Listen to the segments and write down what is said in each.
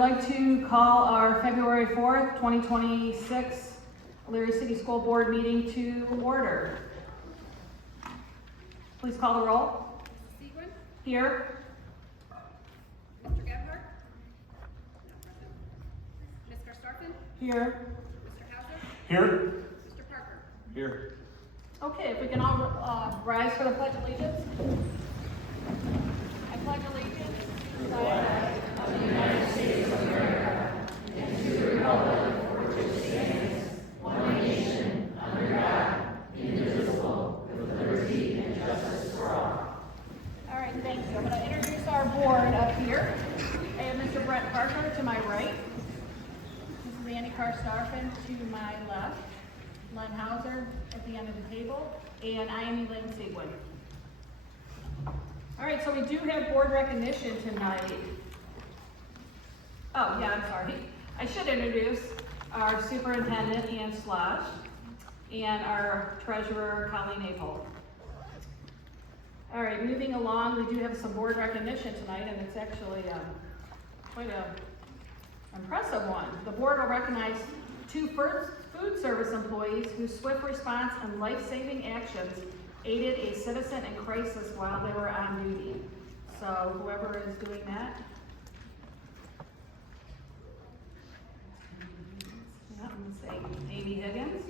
like to call our February 4th, 2026 Elyria City School Board meeting to order. Please call the roll. Mrs. Seguin? Here. Mr. Gebhardt? Not present. Ms. Karstarfin? Here. Mr. Hauser? Here. Mr. Parker? Here. Okay, if we can all rise for the Pledge of Allegiance. I pledge allegiance to the flag of the United States of America and to the republic for which it stands, one nation, under God, indivisible, with liberty and justice for all. All right, thank you. I'm going to introduce our board up here. I have Mr. Brett Parker to my right, Mrs. Annie Karstarfin to my left, Len Hauser at the end of the table, and I am Elaine Seguin. All right, so we do have board recognition tonight. Oh, yeah, I'm sorry. I should introduce our superintendent, Ann Slosh, and our treasurer, Colleen Apel. All right, moving along, we do have some board recognition tonight, and it's actually quite an impressive one. The board will recognize two food service employees whose swift response and life-saving actions aided a citizen in crisis while they were on duty. So whoever is doing that. Yeah, I'm gonna say Amy Higgins.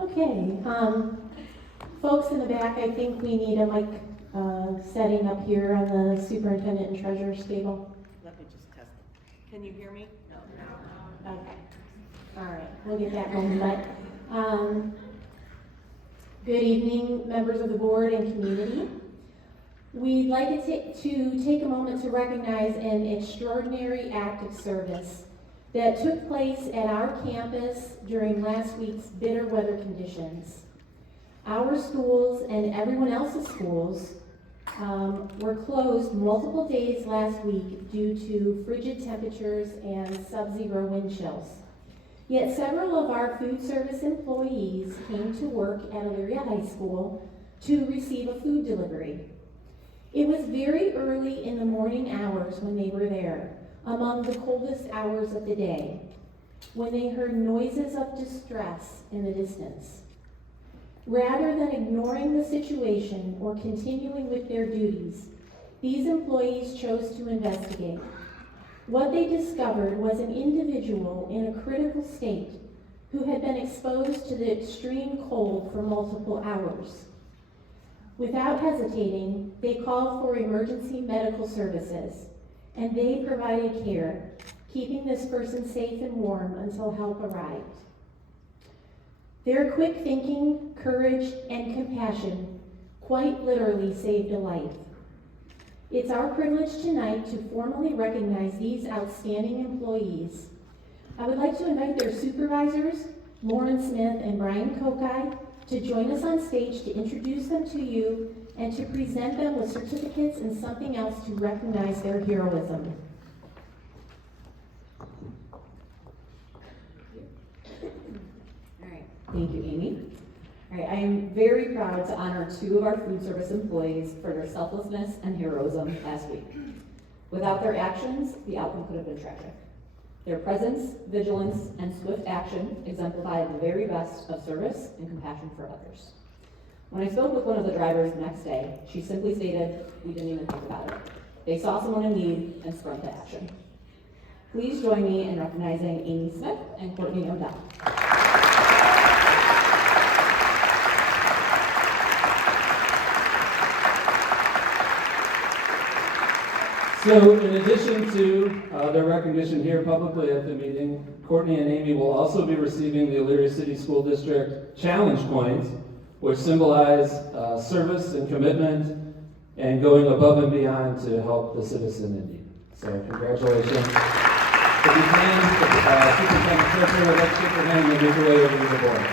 Okay, folks in the back, I think we need a mic setting up here on the superintendent and treasurer's table. Let me just test it. Can you hear me? No. Okay, all right, we'll get that going. But good evening, members of the board and community. We'd like to take a moment to recognize an extraordinary act of service that took place at our campus during last week's bitter weather conditions. Our schools and everyone else's schools were closed multiple days last week due to frigid temperatures and sub-zero wind chills. Yet several of our food service employees came to work at Elyria High School to receive a food delivery. It was very early in the morning hours when they were there, among the coldest hours of the day, when they heard noises of distress in the distance. Rather than ignoring the situation or continuing with their duties, these employees chose to investigate. What they discovered was an individual in a critical state who had been exposed to the extreme cold for multiple hours. Without hesitating, they called for emergency medical services, and they provided care, keeping this person safe and warm until help arrived. Their quick thinking, courage, and compassion quite literally saved a life. It's our privilege tonight to formally recognize these outstanding employees. I would like to invite their supervisors, Lauren Smith and Brian Kokai, to join us on stage to introduce them to you and to present them with certificates and something else to recognize their heroism. Thank you, Amy. All right, I am very proud to honor two of our food service employees for their selflessness and heroism last week. Without their actions, the outcome could have been tragic. Their presence, vigilance, and swift action exemplified the very best of service and compassion for others. When I spoke with one of the drivers the next day, she simply stated, "We didn't even think about it. They saw someone in need and sprung to action." Please join me in recognizing Amy Smith and Courtney O'Donnell. So in addition to their recognition here publicly at the meeting, Courtney and Amy will also be receiving the Elyria City School District Challenge Coins, which symbolize service and commitment and going above and beyond to help the citizen in need. So congratulations. If you can, Superintendent Treasurer would like to shake your hand and make your way over to the board.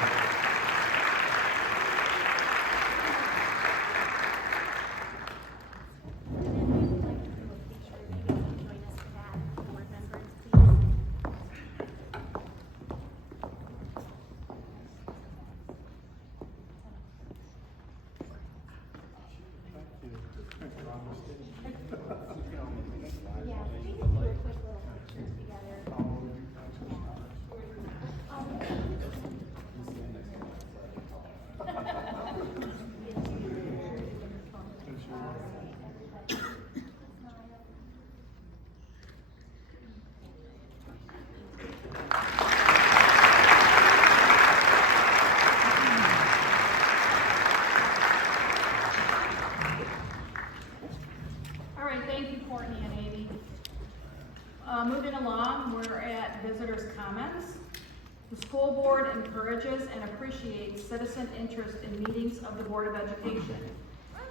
appreciates citizen interest in meetings of the Board of Education.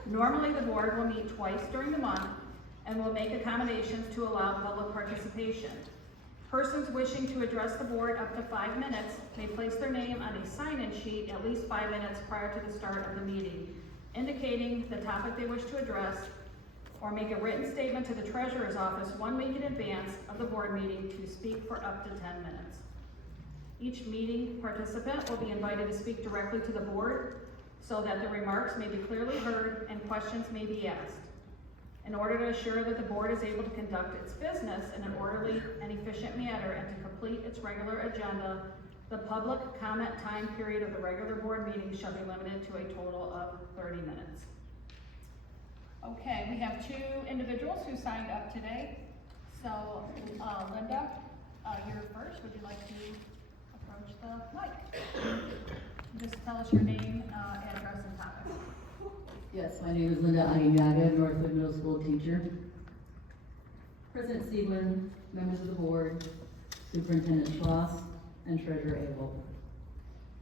Normally, the board will meet twice during the month and will make accommodations to allow public participation. Persons wishing to address the board up to 5 minutes may place their name on a sign-in sheet at least 5 minutes prior to the start of the meeting, indicating the topic they wish to address, or make a written statement to the treasurer's office 1 week in advance of the board meeting to speak for up to 10 minutes. Each meeting participant will be invited to speak directly to the board so that the remarks may be clearly heard and questions may be asked. In order to assure that the board is able to conduct its business in an orderly and efficient manner and to complete its regular agenda, the public comment time period of the regular board meeting shall be limited to a total of 30 minutes. Okay, we have 2 individuals who signed up today. So, Linda, you're first. Would you like to approach the mic? Just tell us your name, address, and topic. Yes, my name is Linda Aguinaga, Northwood Middle School teacher. President Siegler, members of the board, Superintendent Schloss, and Treasurer Abel.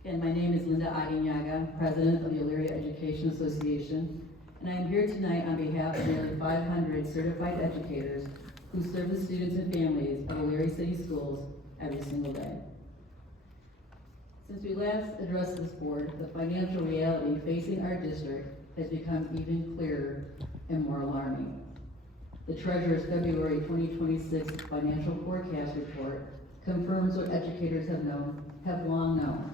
Again, my name is Linda Aguinaga, President of the Elyria Education Association, and I am here tonight on behalf of nearly 500 certified educators who serve the students and families of Elyria City Schools every single day. Since we last addressed this board, the financial reality facing our district has become even clearer and more alarming. The Treasurer's February 2026 financial forecast report confirms what educators have long known.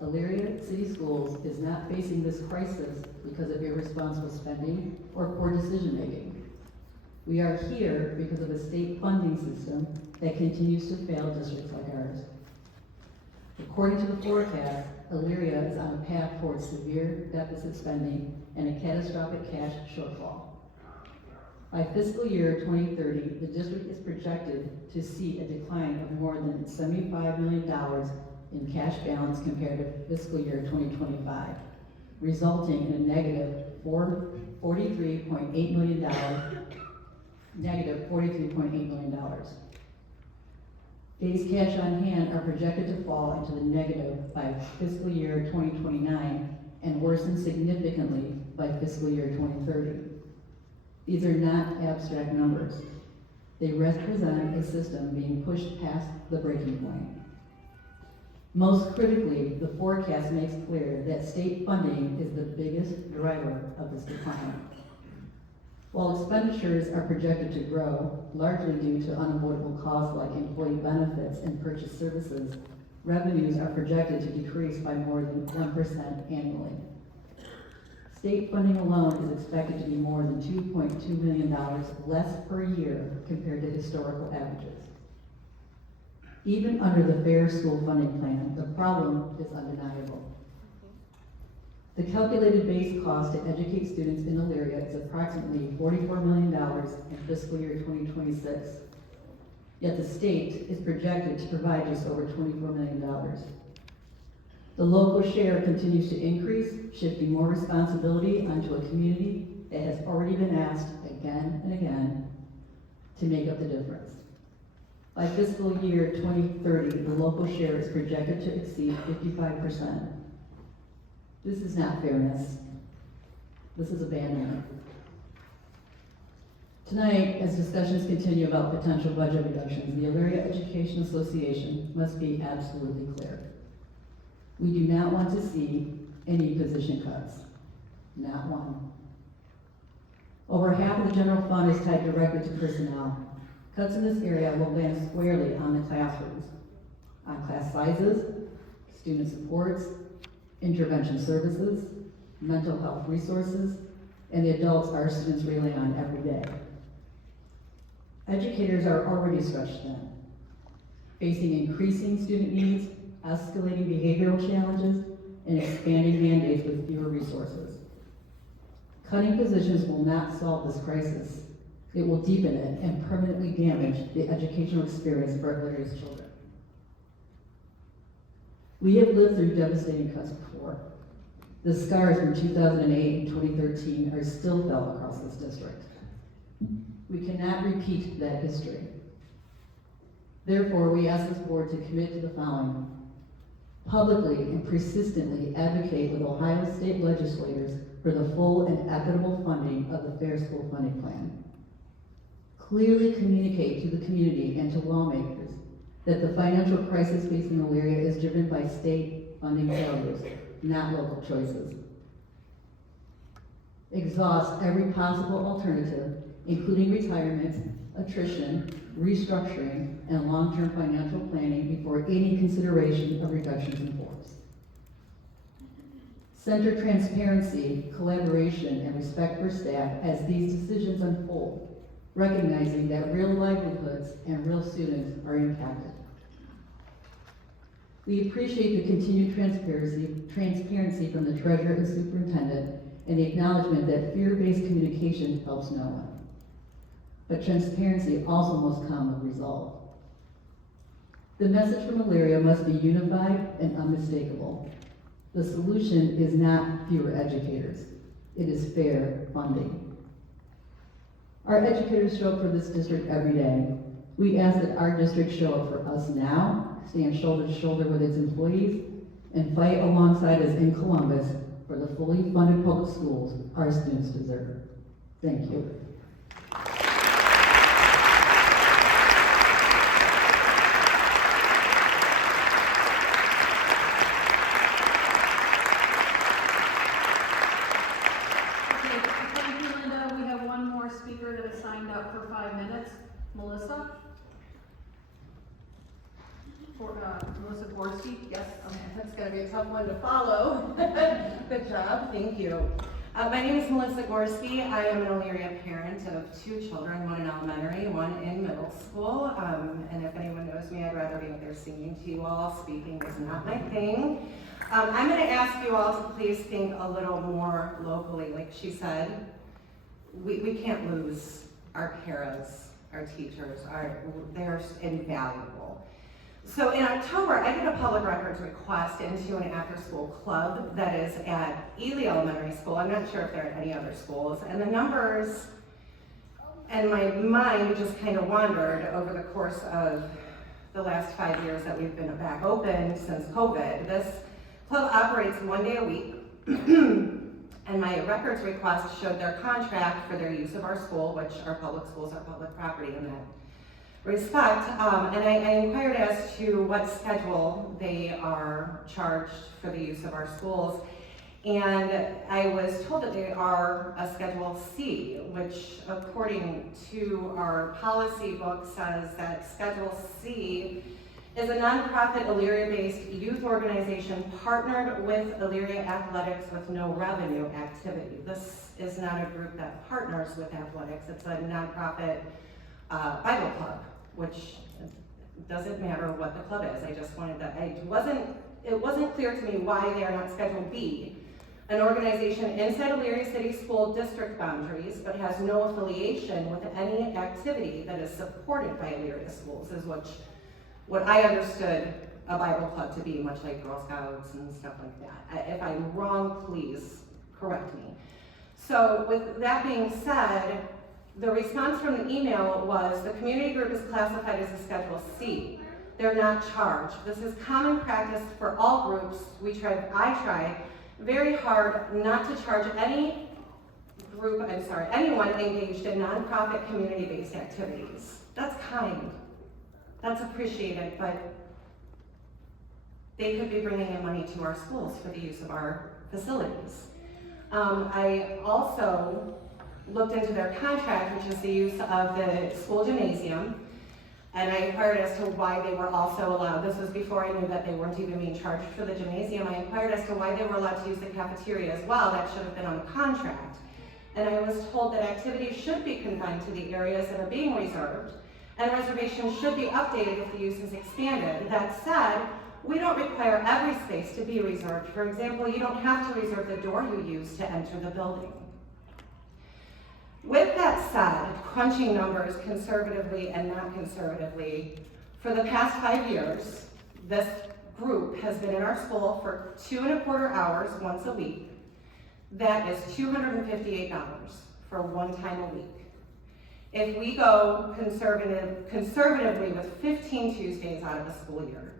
Elyria City Schools is not facing this crisis because of irresponsible spending or poor decision making. We are here because of a state funding system that continues to fail districts like ours. According to the forecast, Elyria is on a path towards severe deficit spending and a catastrophic cash shortfall. By fiscal year 2030, the district is projected to see a decline of more than $75 million in cash balance compared to fiscal year 2025, resulting in a negative $43.8 million. Days cash on hand are projected to fall into the negative by fiscal year 2029 and worsen significantly by fiscal year 2030. These are not abstract numbers. They represent a system being pushed past the breaking point. Most critically, the forecast makes clear that state funding is the biggest driver of this decline. While expenditures are projected to grow, largely due to unavoidable costs like employee benefits and purchase services, revenues are projected to decrease by more than 1% annually. State funding alone is expected to be more than $2.2 million less per year compared to historical averages. Even under the Fair School Funding Plan, the problem is undeniable. The calculated base cost to educate students in Elyria is approximately $44 million in fiscal year 2026. Yet the state is projected to provide just over $24 million. The local share continues to increase, shifting more responsibility onto a community that has already been asked again and again to make up the difference. By fiscal year 2030, the local share is projected to exceed 55%. This is not fairness. This is abandonment. Tonight, as discussions continue about potential budget reductions, the Elyria Education Association must be absolutely clear. We do not want to see any position cuts. Not one. Over half of the general fund is tied directly to personnel. Cuts in this area will land squarely on the classrooms, on class sizes, student supports, intervention services, mental health resources, and the adults our students rely on every day. Educators are already stretched thin, facing increasing student needs, escalating behavioral challenges, and expanding mandates with fewer resources. Cutting positions will not solve this crisis. It will deepen it and permanently damage the educational experience for Elyria's children. We have lived through devastating cuts before. The scars from 2008 and 2013 are still felt across this district. We cannot repeat that history. Therefore, we ask this board to commit to the following. publicly and persistently advocate with Ohio state legislators for the full and equitable funding of the Fair School Funding Plan. Clearly communicate to the community and to lawmakers that the financial crisis facing Elyria is driven by state funding failures, not local choices. Exhaust every possible alternative, including retirement, attrition, restructuring, and long-term financial planning before any consideration of reductions in force. Center transparency, collaboration, and respect for staff as these decisions unfold, recognizing that real livelihoods and real students are impacted. We appreciate the continued transparency from the treasurer and superintendent and the acknowledgement that fear-based communication helps no one. But transparency also must come with resolve. The message from Elyria must be unified and unmistakable. The solution is not fewer educators. It is fair funding. Our educators show up for this district every day. We ask that our district show up for us now, stand shoulder to shoulder with its employees, and fight alongside us in Columbus for the fully funded public schools our students deserve. Thank you. Thank you, Linda. We have one more speaker that has signed up for 5 minutes. Melissa? Melissa Gorski? Yes, okay, that's gonna be a tough one to follow. Good job, thank you. My name is Melissa Gorski. I am an Elyria parent of 2 children, one in elementary, one in middle school. And if anyone knows me, I'd rather be up there singing to you all. Speaking is not my thing. I'm gonna ask you all to please think a little more locally. Like she said, we can't lose our paras, our teachers, they're invaluable. So in October, I did a public records request into an after-school club that is at Ely Elementary School. I'm not sure if they're at any other schools. And the numbers and my mind just kind of wandered over the course of the last 5 years that we've been back open since COVID. This club operates 1 day a week. And my records request showed their contract for their use of our school, which our public schools are public property in that respect, and I inquired as to what schedule they are charged for the use of our schools, and I was told that they are a Schedule C, which according to our policy book says that Schedule C is a nonprofit Elyria-based youth organization partnered with Elyria Athletics with no revenue activity. This is not a group that partners with athletics, it's a nonprofit Bible club, which doesn't matter what the club is. I just wanted that. It wasn't clear to me why they are not Schedule B, an organization inside Elyria City School District boundaries, but has no affiliation with any activity that is supported by Elyria schools, is what I understood a Bible club to be, much like Girl Scouts and stuff like that. If I'm wrong, please correct me. So with that being said, the response from the email was the community group is classified as a Schedule C. They're not charged. This is common practice for all groups. I try very hard not to charge anyone engaged in nonprofit community-based activities. That's kind. That's appreciated, but they could be bringing in money to our schools for the use of our facilities. I also looked into their contract, which is the use of the school gymnasium, and I inquired as to why they were also allowed. This was before I knew that they weren't even being charged for the gymnasium. I inquired as to why they were allowed to use the cafeteria as well. That should have been on the contract. And I was told that activities should be confined to the areas that are being reserved, and reservations should be updated if the use is expanded. That said, we don't require every space to be reserved. For example, you don't have to reserve the door you use to enter the building. With that said, crunching numbers conservatively and not conservatively, for the past 5 years, this group has been in our school for 2.25 hours once a week. That is $258 for one time a week. If we go conservatively with 15 Tuesdays out of the school year,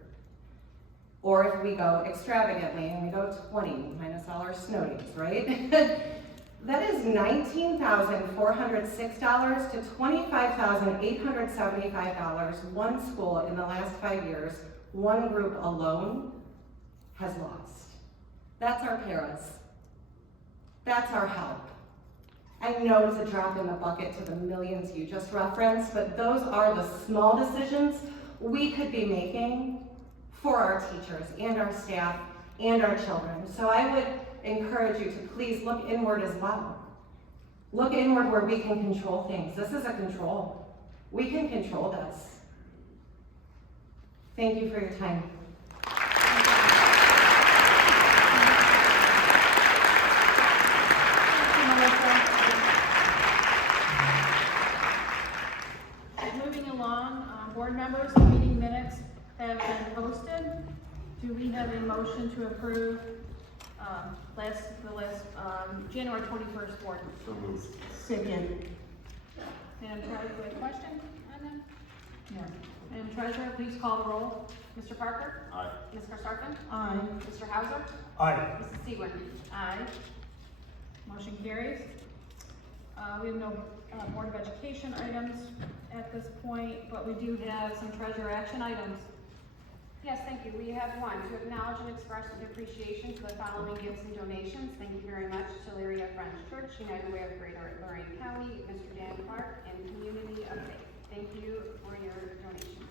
Or if we go extravagantly and we go 20 minus all our snow days, right? That is $19,406 to $25,875. One school in the last 5 years, one group alone has lost. That's our paras. That's our help. I know it's a drop in the bucket to the millions you just referenced, but those are the small decisions we could be making for our teachers and our staff and our children. So I would encourage you to please look inward as well. Look inward where we can control things. This is a control. We can control this. Thank you for your time. Moving along, board members, the meeting minutes have been posted. Do we have a motion to approve January 21st board? So moved. Second. Madam Treasurer, do we have a question on that? No. Madam Treasurer, please call the roll. Mr. Parker? Aye. Ms. Karstoffen? Aye. Mr. Hauser? Aye. Mrs. Segwin? Aye. Motion carries. We have no Board of Education items at this point, but we do have some treasurer action items. Yes, thank you. We have one, to acknowledge and express appreciation to the following gifts and donations. Thank you very much to Elyria Friends Church, United Way of Greater Lorraine County, Mr. Dan Clark, and Community of Faith. Thank you for your donations.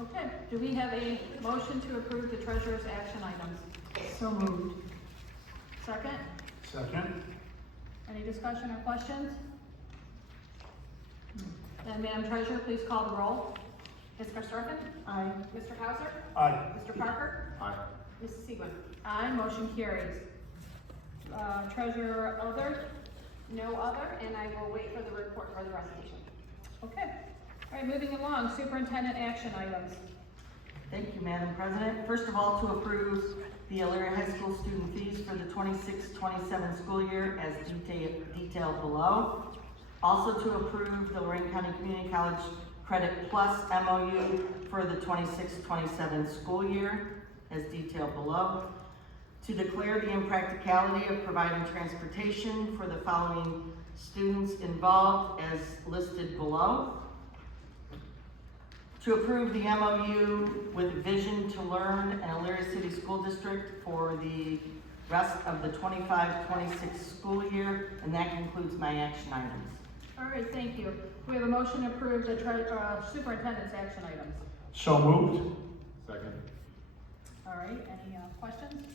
Okay, do we have a motion to approve the treasurer's action items? So moved. Second? Second. Any discussion or questions? Then Madam Treasurer, please call the roll. Ms. Karstoffen? Aye. Mr. Hauser? Aye. Mr. Parker? Aye. Mrs. Segwin? Aye, motion carries. Treasurer other? No other, and I will wait for the report for the resignation. Okay. All right, moving along, superintendent action items. Thank you, Madam President. First of all, to approve the Elyria High School student fees for the 26-27 school year as detailed below. Also to approve the Lorraine County Community College Credit Plus MOU for the 26-27 school year as detailed below. To declare the impracticality of providing transportation for the following students involved as listed below. To approve the MOU with Vision to Learn and Elyria City School District for the rest of the 25-26 school year, and that concludes my action items. All right, thank you. We have a motion to approve the superintendent's action items. So moved. Second. All right, any questions?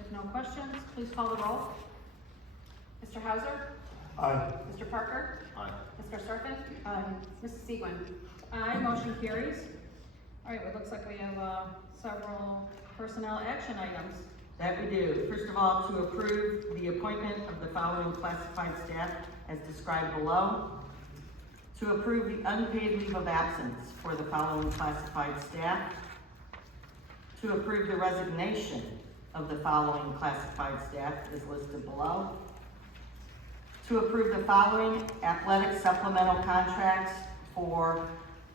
If no questions, please call the roll. Mr. Hauser? Aye. Mr. Parker? Aye. Ms. Karstoffen? Aye. Mrs. Segwin? Aye, motion carries. All right, well, it looks like we have several personnel action items. That we do. First of all, to approve the appointment of the following classified staff as described below. To approve the unpaid leave of absence for the following classified staff. To approve the resignation of the following classified staff as listed below. To approve the following athletic supplemental contracts for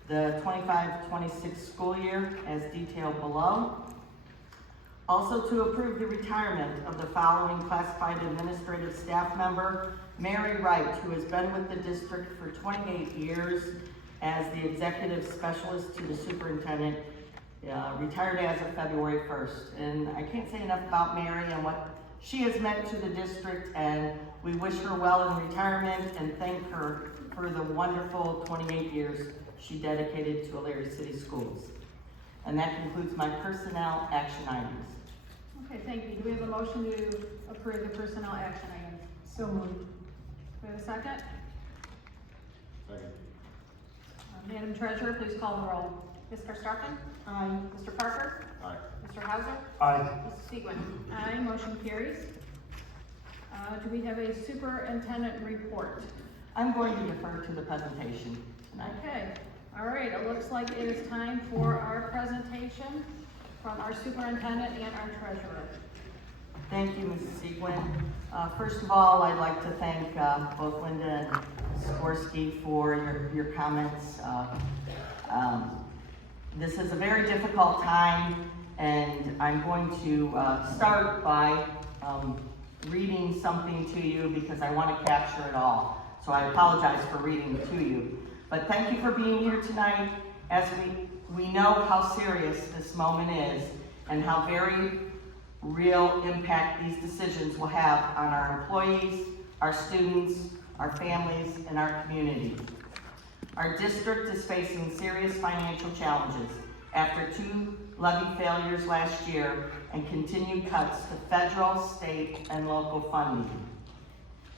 the 25-26 school year as detailed below. Also to approve the retirement of the following classified administrative staff member, Mary Wright, who has been with the district for 28 years as the executive specialist to the superintendent, retired as of February 1st. And I can't say enough about Mary and what she has meant to the district, and we wish her well in retirement and thank her for the wonderful 28 years she dedicated to Elyria City Schools. And that concludes my personnel action items. Okay, thank you. Do we have a motion to approve the personnel action items? So moved. Do we have a second? Second. Madam Treasurer, please call the roll. Ms. Karstoffen? Aye. Mr. Parker? Aye. Mr. Hauser? Aye. Mrs. Segwin? Aye, motion carries. Do we have a superintendent report? I'm going to defer to the presentation tonight. Okay, all right, it looks like it is time for our presentation from our superintendent and our treasurer. Thank you, Mrs. Segwin. First of all, I'd like to thank both Linda and Skorsky for your comments. This is a very difficult time, and I'm going to start by reading something to you because I want to capture it all. So I apologize for reading to you. But thank you for being here tonight, as we know how serious this moment is and how very real impact these decisions will have on our employees, our students, our families, and our community. Our district is facing serious financial challenges after 2 levy failures last year and continued cuts to federal, state, and local funding.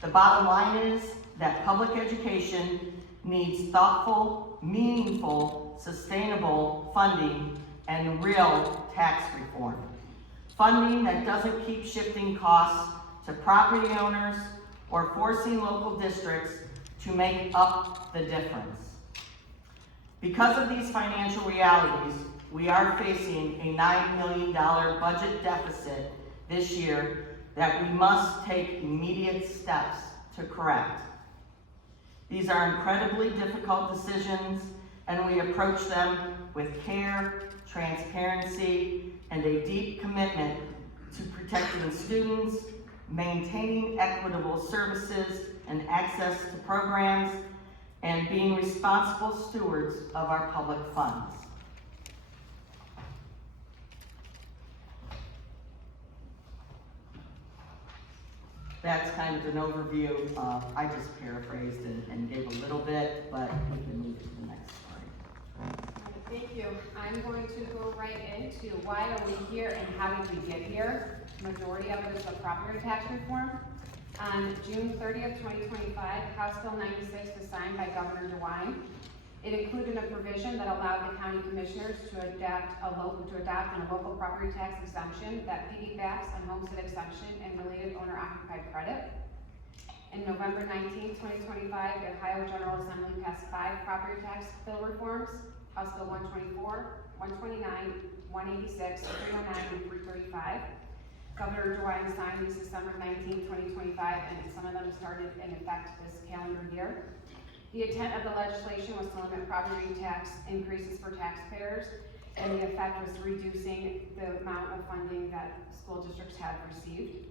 The bottom line is that public education needs thoughtful, meaningful, sustainable funding and real tax reform. Funding that doesn't keep shifting costs to property owners or forcing local districts to make up the difference. Because of these financial realities, we are facing a $9 million budget deficit this year that we must take immediate steps to correct. These are incredibly difficult decisions, and we approach them with care, transparency, and a deep commitment to protecting students, maintaining equitable services and access to programs, and being responsible stewards of our public funds. That's kind of an overview. I just paraphrased and gave a little bit, but we can move to the next slide. Thank you. I'm going to go right into why are we here and how did we get here. Majority of it is the property tax reform. On June 30th, 2025, House Bill 96 was signed by Governor DeWine. It included a provision that allowed the county commissioners to adopt a local property tax exemption that piggybacks on homestead exemption and related owner-occupied credit. In November 19, 2025, the Ohio General Assembly passed 5 property tax bill reforms: House Bill 124, 129, 186, 309, and 335. Governor DeWine signed these December 19, 2025, and some of them started in effect this calendar year. The intent of the legislation was to limit property tax increases for taxpayers, and the effect was reducing the amount of funding that school districts have received.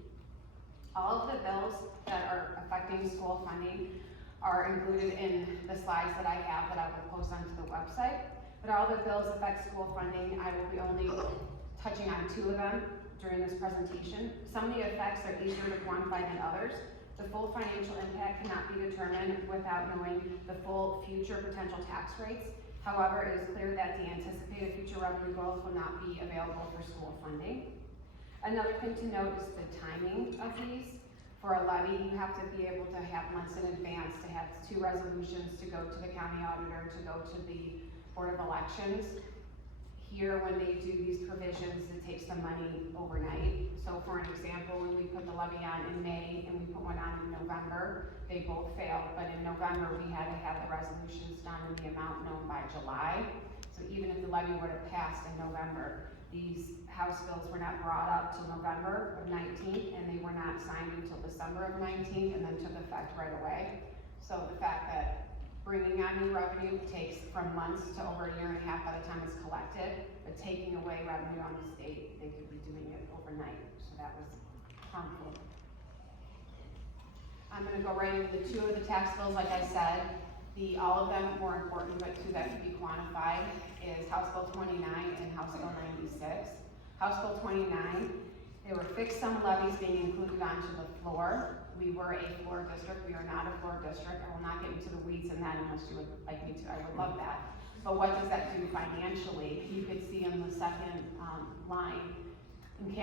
All of the bills that are affecting school funding are included in the slides that I have that I will post onto the website. But all the bills affect school funding. I will be only touching on 2 of them during this presentation. Some of the effects are easier to quantify than others. The full financial impact cannot be determined without knowing the full future potential tax rates. However, it is clear that the anticipated future revenue growth will not be available for school funding. Another thing to note is the timing of these. For a levy, you have to be able to have months in advance to have 2 resolutions to go to the county auditor, to go to the Board of Elections. Here, when they do these provisions, it takes the money overnight. So for an example, when we put the levy on in May and we put one on in November, they both failed. But in November, we had to have the resolutions done in the amount known by July. So even if the levy would have passed in November, these House bills were not brought up till November of 19, and they were not signed until December of 19, and then took effect right away. So the fact that bringing on new revenue takes from months to over a year and a half by the time it's collected, but taking away revenue on the state, they could be doing it overnight. So that was harmful. I'm gonna go right into the 2 of the tax bills, like I said. All of them more important, but 2 that could be quantified is House Bill 29 and House Bill 96. House Bill 29, there were fixed sum levies being included onto the floor. We were a floor district. We are not a floor district. I will not get into the weeds in that unless you would like me to. I would love that. But what does that do financially? You could see on the second line, in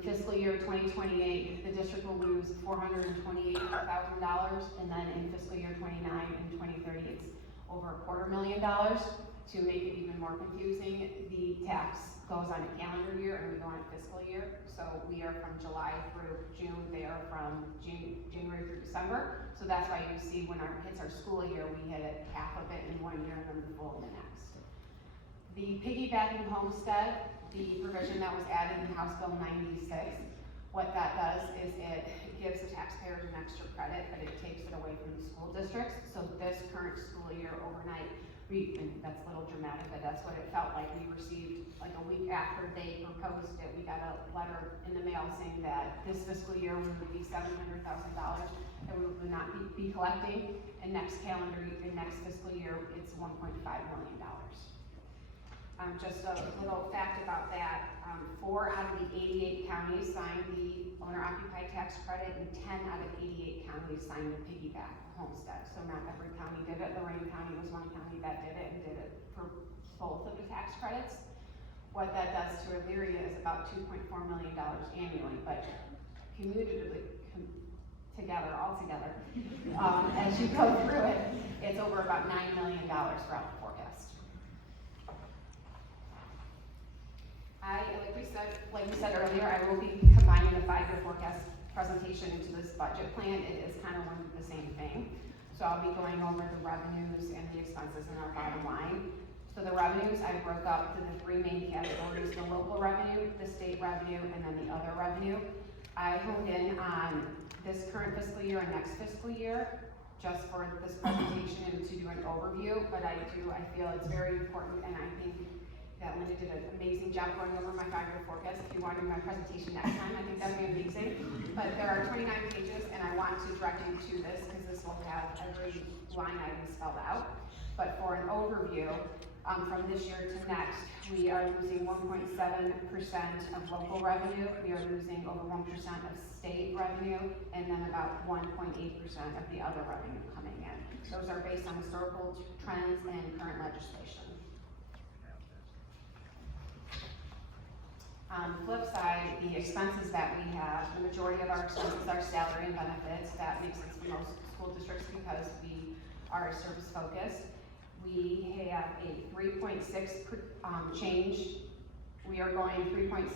fiscal year 2028, the district will lose $428,000, and then in fiscal year 29 and 2030, it's over $250,000. To make it even more confusing, the tax goes on a calendar year and we go on a fiscal year. So we are from July through June, they are from January through December. So that's why you see when hits our school year, we hit it half of it in one year and then the full in the next. The piggybacking homestead, the provision that was added in House Bill 96, what that does is it gives the taxpayers an extra credit, but it takes it away from the school districts. So this current school year overnight, and that's a little dramatic, but that's what it felt like. We received, like a week after they proposed it, we got a letter in the mail saying that this fiscal year we would be $700,000 that we would not be collecting, and next fiscal year, it's $1.5 million. Just a little fact about that, 4 out of the 88 counties signed the owner-occupied tax credit, and 10 out of 88 counties signed the piggyback homestead. So not every county did it. Lorraine County was one county that did it, and did it for both of the tax credits. What that does to Elyria is about $2.4 million annually, but cumulatively, altogether, as you go through it, it's over about $9 million throughout the forecast. Like we said earlier, I will be combining the 5-year forecast presentation into this budget plan. It is kind of one and the same thing. So I'll be going over the revenues and the expenses in our bottom line. So the revenues, I broke up to the 3 main categories: the local revenue, the state revenue, and then the other revenue. I honed in on this current fiscal year and next fiscal year, just for this presentation and to do an overview, but I feel it's very important, and I think that Linda did an amazing job going over my 5-year forecast. If you wanted my presentation next time, I think that'd be amazing. But there are 29 pages, and I want to direct you to this because this will have every line item spelled out. But for an overview, from this year to next, we are losing 1.7% of local revenue. We are losing over 1% of state revenue, and then about 1.8% of the other revenue coming in. Those are based on historical trends and current legislation. On the flip side, the expenses that we have, the majority of our expenses are salary and benefits. That makes sense for most school districts because we are service focused. We have a 3.6 change. We are going 3.6%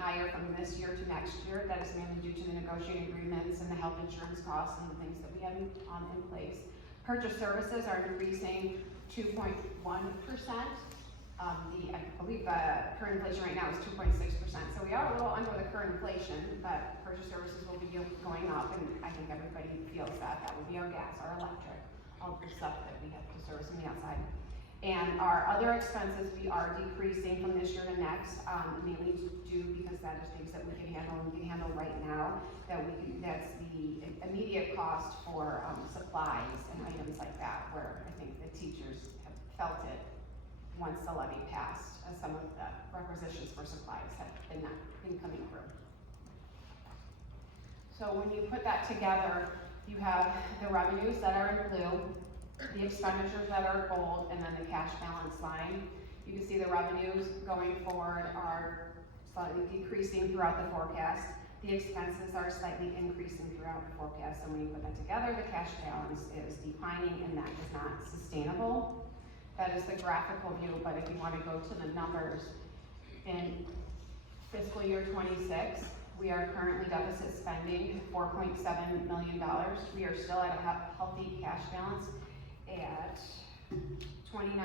higher from this year to next year. That is mainly due to the negotiating agreements and the health insurance costs and the things that we have in place. Purchase services are increasing 2.1%. I believe the current inflation right now is 2.6%. So we are a little under the current inflation, but purchase services will be going up, and I think everybody feels that. That would be our gas, our electric, all the stuff that we have to service on the outside. And our other expenses, we are decreasing from this year to next, mainly due because that is things that we can handle right now. That's the immediate cost for supplies and items like that, where I think the teachers have felt it once the levy passed, as some of the requisitions for supplies have been coming through. So when you put that together, you have the revenues that are in blue, the expenditures that are gold, and then the cash balance line. You can see the revenues going forward are slightly decreasing throughout the forecast. The expenses are slightly increasing throughout the forecast. So when you put that together, the cash balance is declining, and that is not sustainable. That is the graphical view, but if you want to go to the numbers, in fiscal year 26, we are currently deficit spending $4.7 million. We are still at a healthy cash balance at 29%.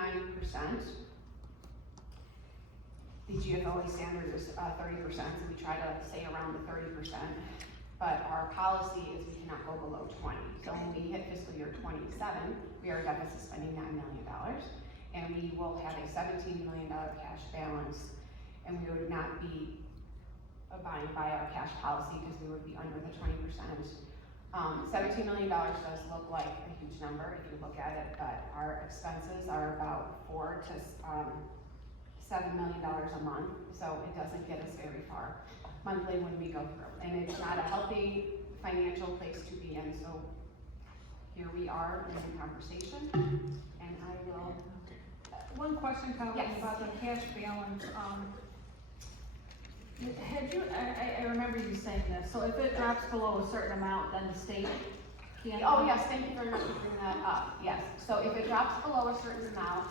The GFOA standard is 30%, so we try to stay around the 30%. But our policy is we cannot go below 20. So when we hit fiscal year 27, we are deficit spending $9 million, and we will have a $17 million cash balance, and we would not be abiding by our cash policy because we would be under the 20%. $17 million does look like a huge number if you look at it, but our expenses are about $4 to $7 million a month, so it doesn't get us very far monthly when we go through. And it's not a healthy financial place to be in, so here we are in a conversation, and I will. One question, Colleen, Yes. about the cash balance. I remember you saying this, so if it drops below a certain amount, then the state can't? Oh, yes, thank you very much for bringing that up, yes. So if it drops below a certain amount,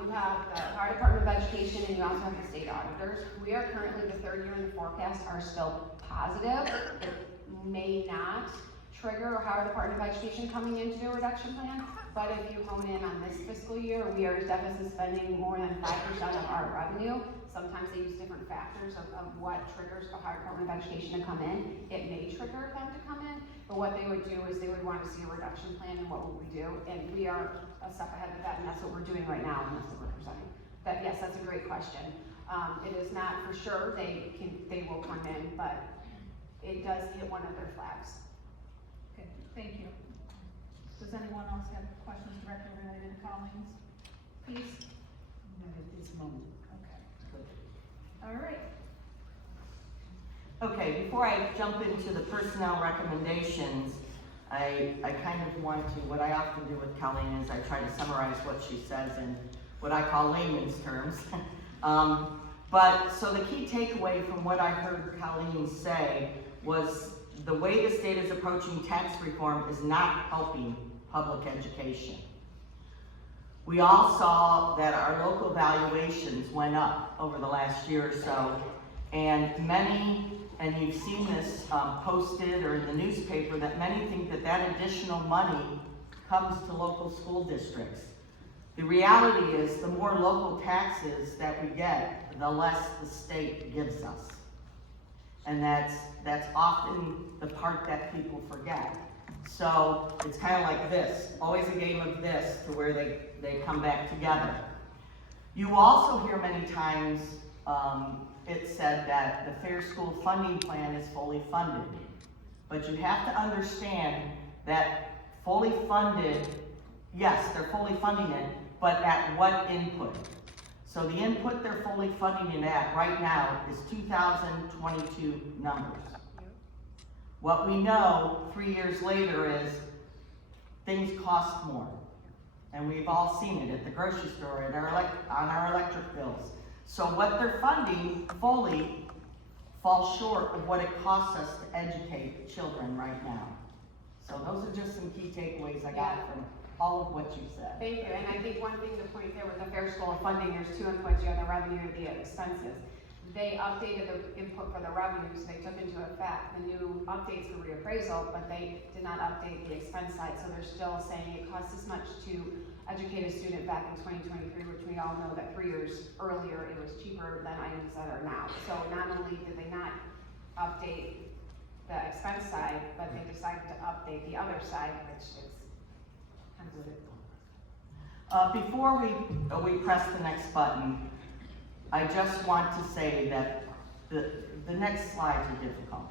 you have the Ohio Department of Education, and you also have the state auditors. We are currently, the 3rd year in the forecast, are still positive. It may not trigger Ohio Department of Education coming into a reduction plan, but if you hone in on this fiscal year, we are deficit spending more than 5% of our revenue. sometimes they use different factors of what triggers the Ohio Department of Education to come in. It may trigger them to come in, but what they would do is they would want to see a reduction plan, and what would we do? And we are a step ahead of that, and that's what we're doing right now, and that's what we're presenting. But yes, that's a great question. It is not for sure they will come in, but it does hit one of their flags. Okay, thank you. Does anyone else have questions directly related to Colleen's piece? Not at this moment. Okay. All right. Okay, before I jump into the personnel recommendations, I kind of want to, what I often do with Colleen is I try to summarize what she says in what I call layman's terms. So the key takeaway from what I heard Colleen say was the way the state is approaching tax reform is not helping public education. We all saw that our local valuations went up over the last year or so, and many, and you've seen this posted or in the newspaper, that many think that that additional money comes to local school districts. The reality is the more local taxes that we get, the less the state gives us. And that's often the part that people forget. So it's kind of like this, always a game of this to where they come back together. You also hear many times it said that the Fair School Funding Plan is fully funded. But you have to understand that fully funded, yes, they're fully funding it, but at what input? So the input they're fully funding it at right now is 2022 numbers. What we know 3 years later is things cost more. And we've all seen it at the grocery store, on our electric bills. So what they're funding fully falls short of what it costs us to educate children right now. So those are just some key takeaways I got from all of what you said. Thank you, and I think one thing to point there with the Fair School funding, there's two inputs, you have the revenue and the expenses. They updated the input for the revenue, so they took into effect the new updates for reappraisal, but they did not update the expense side, so they're still saying it costs as much to educate a student back in 2023, which we all know that 3 years earlier it was cheaper than items that are now. So not only did they not update the expense side, but they decided to update the other side, which is kind of weird. Before we press the next button, I just want to say that the next slides are difficult.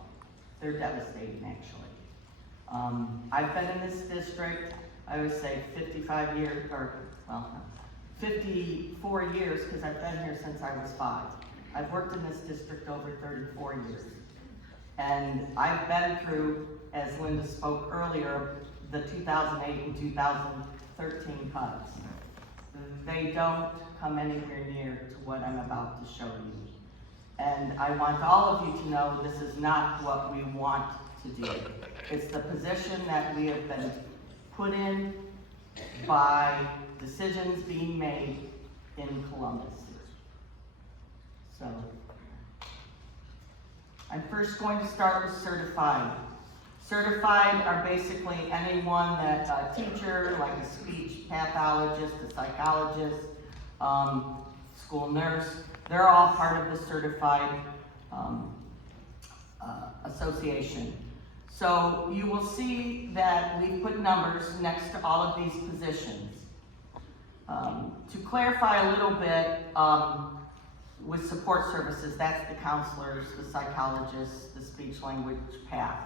They're devastating, actually. I've been in this district, I would say 55 years, or, well, 54 years, because I've been here since I was 5. I've worked in this district over 34 years. And I've been through, as Linda spoke earlier, the 2008 and 2013 cuts. They don't come anywhere near to what I'm about to show you. And I want all of you to know this is not what we want to do. It's the position that we have been put in by decisions being made in Columbus. So, I'm first going to start with certified. Certified are basically anyone that a teacher, like a speech pathologist, a psychologist, school nurse, they're all part of the certified association. So you will see that we put numbers next to all of these positions. To clarify a little bit, with support services, that's the counselors, the psychologists, the speech language path.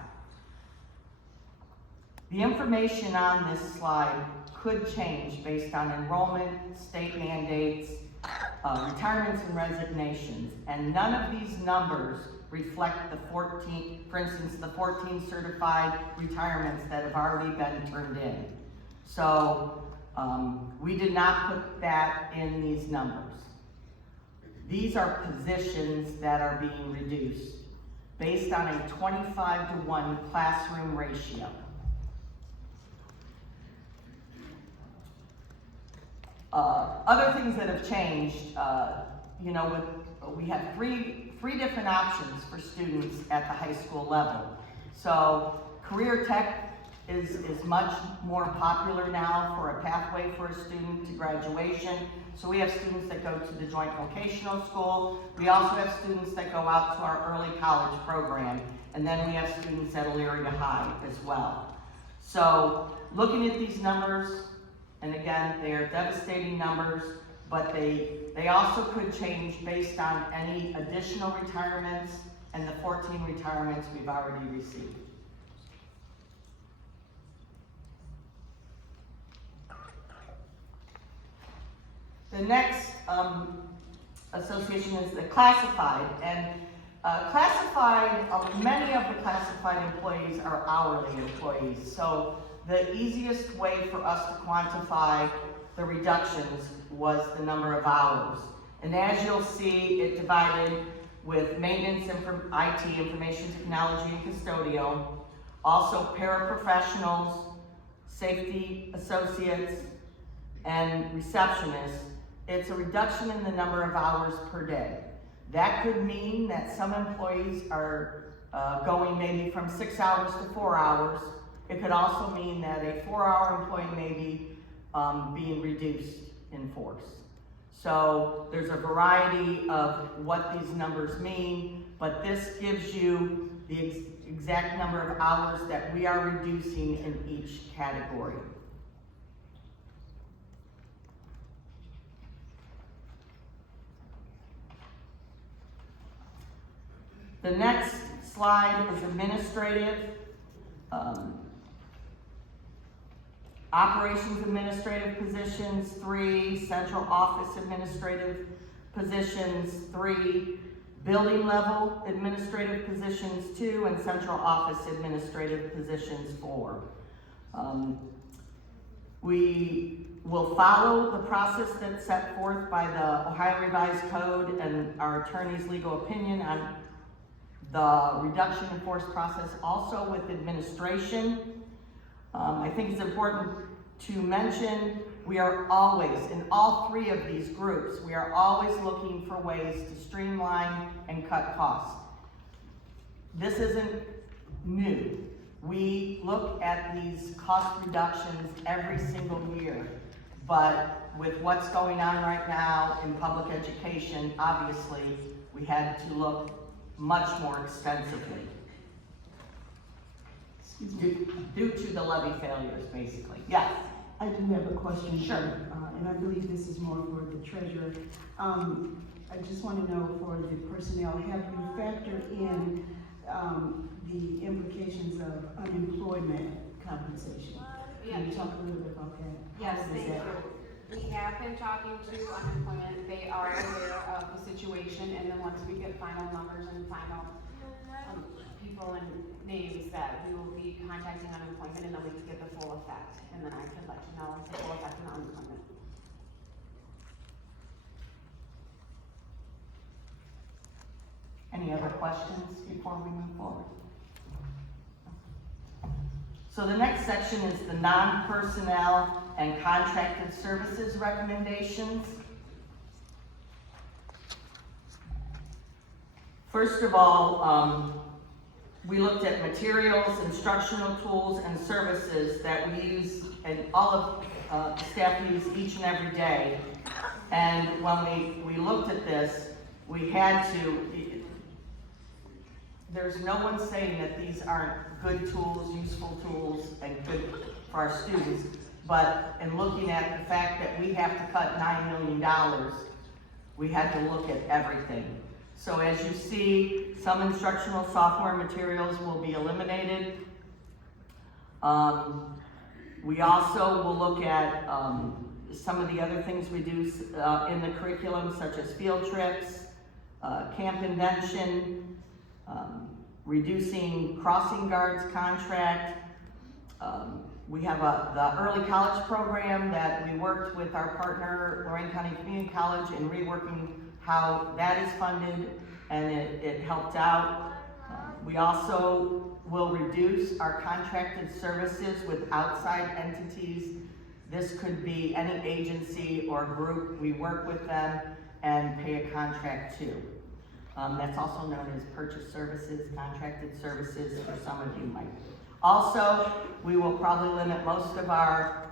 The information on this slide could change based on enrollment, state mandates, retirements and resignations, and none of these numbers reflect the 14, for instance, the 14 certified retirements that have already been turned in. So we did not put that in these numbers. These are positions that are being reduced based on a 25-to-1 classroom ratio. Other things that have changed, we have three different options for students at the high school level. So career tech is much more popular now for a pathway for a student to graduation. So we have students that go to the joint vocational school. We also have students that go out to our early college program. And then we have students at Elyria High as well. So looking at these numbers, and again, they are devastating numbers, but they also could change based on any additional retirements and the 14 retirements we've already received. The next association is the classified, and many of the classified employees are hourly employees. So the easiest way for us to quantify the reductions was the number of hours. And as you'll see, it divided with maintenance, IT, information technology, and custodial, also paraprofessionals, safety associates, and receptionists. It's a reduction in the number of hours per day. That could mean that some employees are going maybe from 6 hours to 4 hours. It could also mean that a 4-hour employee may be being reduced in force. So there's a variety of what these numbers mean, but this gives you the exact number of hours that we are reducing in each category. The next slide is administrative. Operations administrative positions, 3. Central office administrative positions, 3. Building level administrative positions, 2. And central office administrative positions, 4. We will follow the process that's set forth by the Ohio Revised Code and our attorney's legal opinion on the reduction in force process, also with administration. I think it's important to mention we are always, in all 3 of these groups, we are always looking for ways to streamline and cut costs. This isn't new. We look at these cost reductions every single year, but with what's going on right now in public education, obviously, we had to look much more extensively. Due to the levy failures, basically. Yes? I do have a question. Sure. And I believe this is more for the treasurer. I just want to know for the personnel, have you factored in the implications of unemployment compensation? Can you talk a little bit about that? Yes, How does thank that- you. We have been talking to unemployment. They are aware of the situation, and then once we get final numbers and final people and names, that we will be contacting unemployment, and then we can get the full effect, and then I can let you know the full effect on unemployment. Any other questions before we move forward? So the next section is the non-personnel and contracted services recommendations. First of all, we looked at materials, instructional tools, and services that we use, and all of the staff use each and every day. And when we looked at this, we had to, there's no one saying that these aren't good tools, useful tools, and good for our students. But in looking at the fact that we have to cut $9 million, we had to look at everything. So as you see, some instructional software materials will be eliminated. We also will look at some of the other things we do in the curriculum, such as field trips, camp invention, reducing crossing guards contract. We have the early college program that we worked with our partner, Lorain County Community College, in reworking how that is funded, and it helped out. We also will reduce our contracted services with outside entities. This could be any agency or group, we work with them and pay a contract to. That's also known as purchase services, contracted services, for some of you might. Also, we will probably limit most of our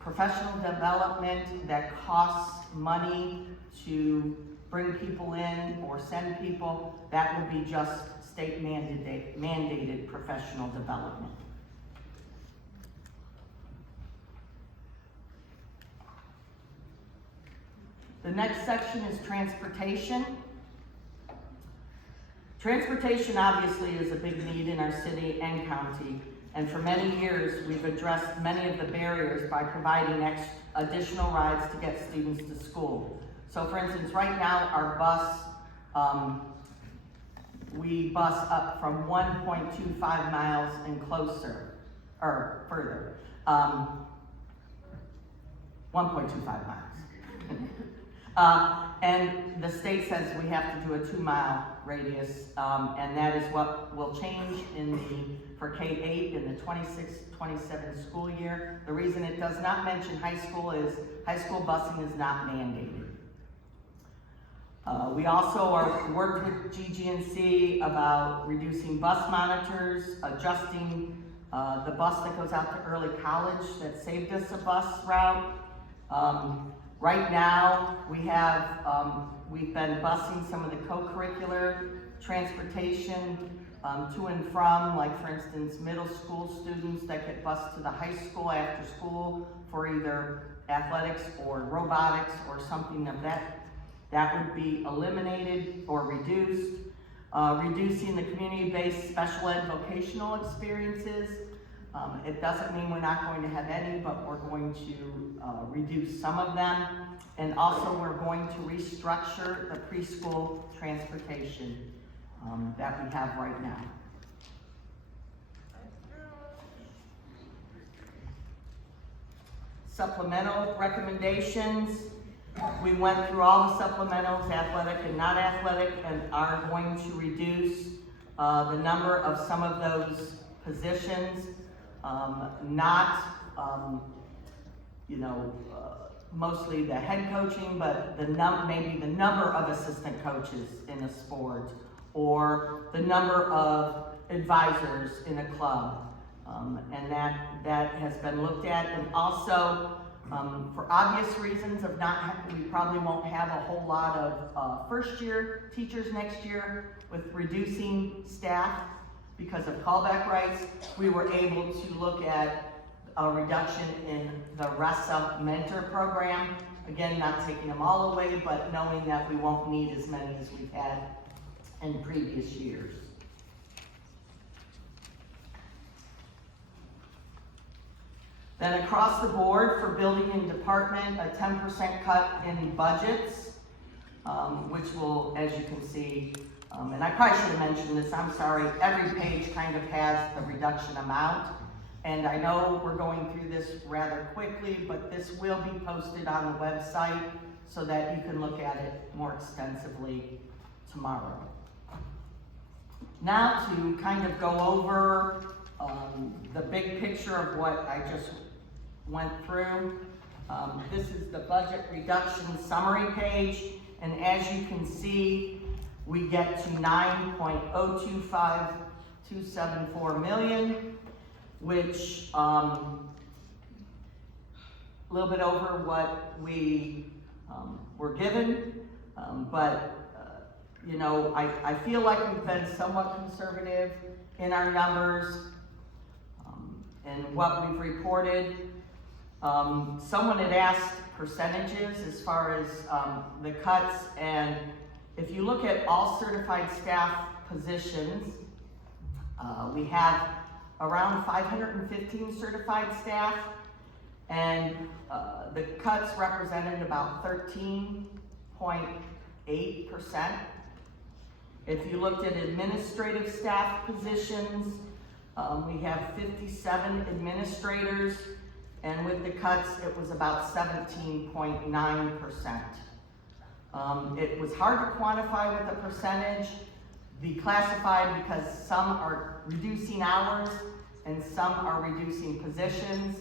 professional development that costs money to bring people in or send people. That would be just state mandated professional development. The next section is transportation. Transportation obviously is a big need in our city and county, and for many years we've addressed many of the barriers by providing additional rides to get students to school. So for instance, right now our bus, we bus up from 1.25 miles and closer, or further, 1.25 miles. And the state says we have to do a 2-mile radius, and that is what will change for K-8 in the 26-27 school year. The reason it does not mention high school is high school busing is not mandated. We also are worked with GG&C about reducing bus monitors, adjusting the bus that goes out to early college that saved us a bus route. Right now, we've been busing some of the co-curricular transportation to and from, like for instance, middle school students that get bused to the high school after school for either athletics or robotics or something of that would be eliminated or reduced. Reducing the community-based special ed vocational experiences. It doesn't mean we're not going to have any, but we're going to reduce some of them. And also we're going to restructure the preschool transportation that we have right now. Supplemental recommendations. We went through all the supplementals, athletic and not athletic, and are going to reduce the number of some of those positions. Mostly the head coaching, but maybe the number of assistant coaches in a sport, or the number of advisors in a club, and that has been looked at. And also, for obvious reasons of we probably won't have a whole lot of first-year teachers next year with reducing staff because of callback rights. We were able to look at a reduction in the RESA mentor program. Again, not taking them all away, but knowing that we won't need as many as we've had in previous years. Then across the board for building and department, a 10% cut in budgets, which will, as you can see, and I probably should have mentioned this, I'm sorry, every page kind of has the reduction amount. And I know we're going through this rather quickly, but this will be posted on the website so that you can look at it more extensively tomorrow. Now to kind of go over the big picture of what I just went through. This is the budget reduction summary page, and as you can see, we get to $9.025274 million, which a little bit over what we were given, but I feel like we've been somewhat conservative in our numbers and what we've reported. Someone had asked percentages as far as the cuts, and if you look at all certified staff positions, we have around 515 certified staff, and the cuts represented about 13.8%. If you looked at administrative staff positions, we have 57 administrators, and with the cuts, it was about 17.9%. It was hard to quantify with a percentage, be classified, because some are reducing hours and some are reducing positions.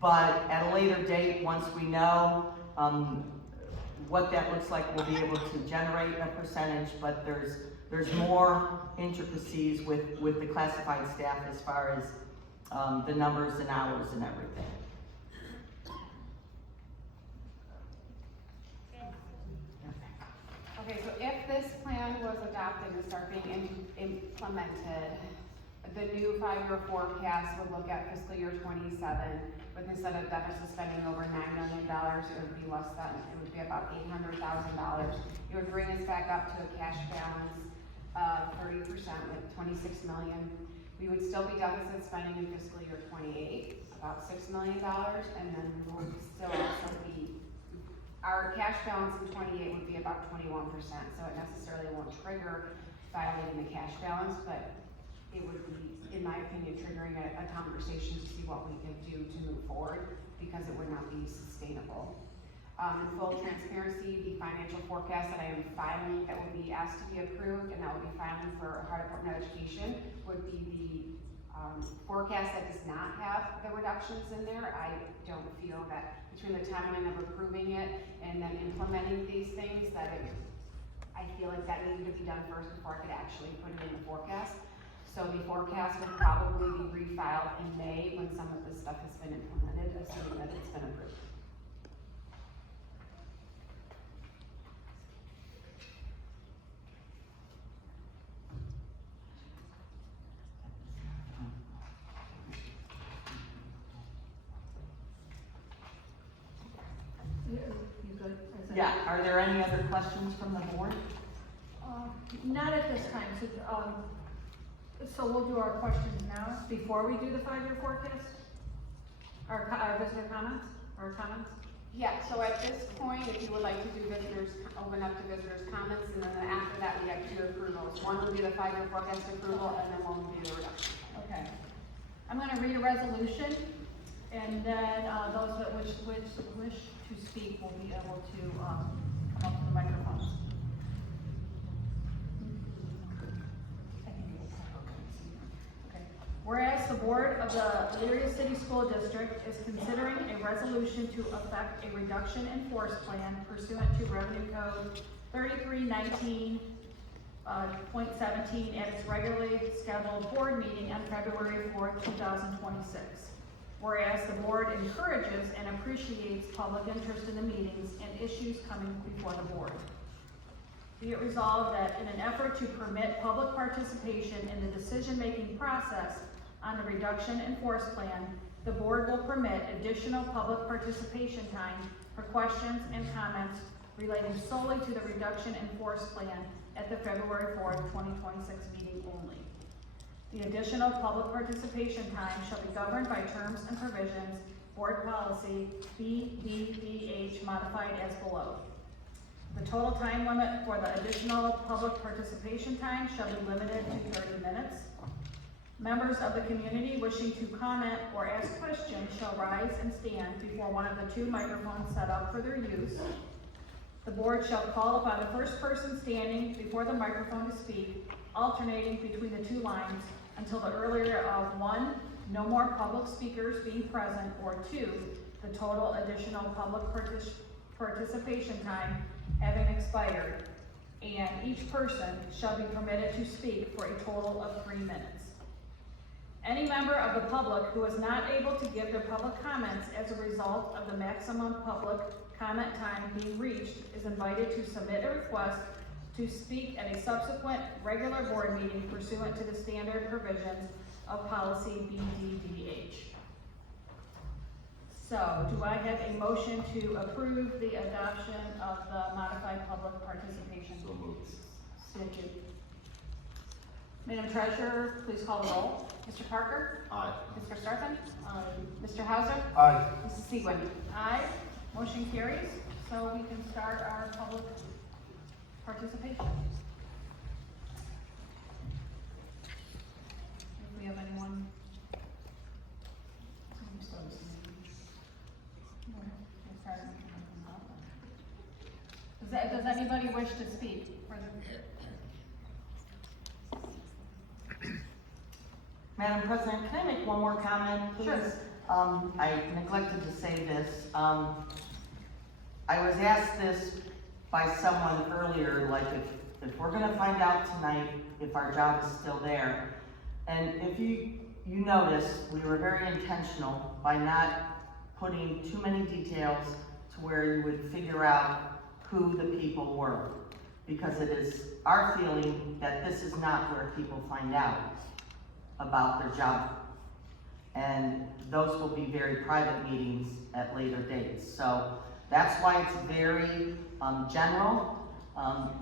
But at a later date, once we know, what that looks like, we'll be able to generate a percentage, but there's more intricacies with the classified staff as far as, the numbers and hours and everything. Okay, so if this plan was adopted and start being implemented, the new 5-year forecast would look at fiscal year 27, with instead of deficit spending over $9 million, it would be less than, it would be about $800,000. It would bring us back up to a cash balance of 30%, like $26 million. We would still be deficit spending in fiscal year 28, about $6 million, and then we will still also be, our cash balance in 28 would be about 21%, so it necessarily won't trigger violating the cash balance, but it would be, in my opinion, triggering a conversation to see what we could do to move forward, because it would not be sustainable. In full transparency, the financial forecast that I am filing, that will be asked to be approved, and that will be filing for Ohio Department of Education, would be the forecast that does not have the reductions in there. I don't feel that between the timeline of approving it and then implementing these things, that I feel like that needed to be done first before I could actually put it in the forecast. So the forecast would probably be refiled in May when some of this stuff has been implemented, assuming that it's been approved. You good? Yeah, are there any other questions from the board? Not at this time, so we'll do our questions now, before we do the 5-year forecast? Our visitor comments, Yeah, so at this point, if you would like to do visitors, open up to visitors' comments, and then after that, we have 2 approvals. One will be the 5-year forecast approval, and then one will be the reduction. Okay. I'm gonna read a resolution, and then, those that wish to speak will be able to, come up to the microphones. Okay. Whereas the Board of the Elyria City School District is considering a resolution to effect a reduction in force plan pursuant to Revenue Code 3319, .17 at its regularly scheduled board meeting on February 4th, 2026. Whereas the board encourages and appreciates public interest in the meetings and issues coming before the board. Be it resolved that in an effort to permit public participation in the decision-making process on the reduction in force plan, the board will permit additional public participation time for questions and comments relating solely to the reduction in force plan at the February 4th, 2026 meeting only. The additional public participation time shall be governed by terms and provisions, board policy BDDH modified as below. The total time limit for the additional public participation time shall be limited to 30 minutes. Members of the community wishing to comment or ask questions shall rise and stand before one of the 2 microphones set up for their use. The board shall call upon the first person standing before the microphone to speak, alternating between the 2 lines until the earlier of 1, no more public speakers being present, or 2, the total additional public participation time having expired, and each person shall be permitted to speak for a total of 3 minutes. Any member of the public who is not able to give their public comments as a result of the maximum public comment time being reached is invited to submit a request to speak at a subsequent regular board meeting pursuant to the standard provisions of policy BDDH. So, do I have a motion to approve the adoption of the modified public participation? So moved. Thank you. Madam Treasurer, please call the roll. Mr. Parker? Aye. Mr. Sargent? Mr. Hauser? Aye. Mrs. Segwin? Aye. Motion carries, so we can start our public participation. If we have anyone. Does anybody wish to speak for the? Madam President, can I make one more comment, please? Sure. I neglected to say this. I was asked this by someone earlier, like if we're gonna find out tonight if our job is still there, and if you notice, we were very intentional by not putting too many details to where you would figure out who the people were. Because it is our feeling that this is not where people find out about their job. And those will be very private meetings at later dates. So that's why it's very general.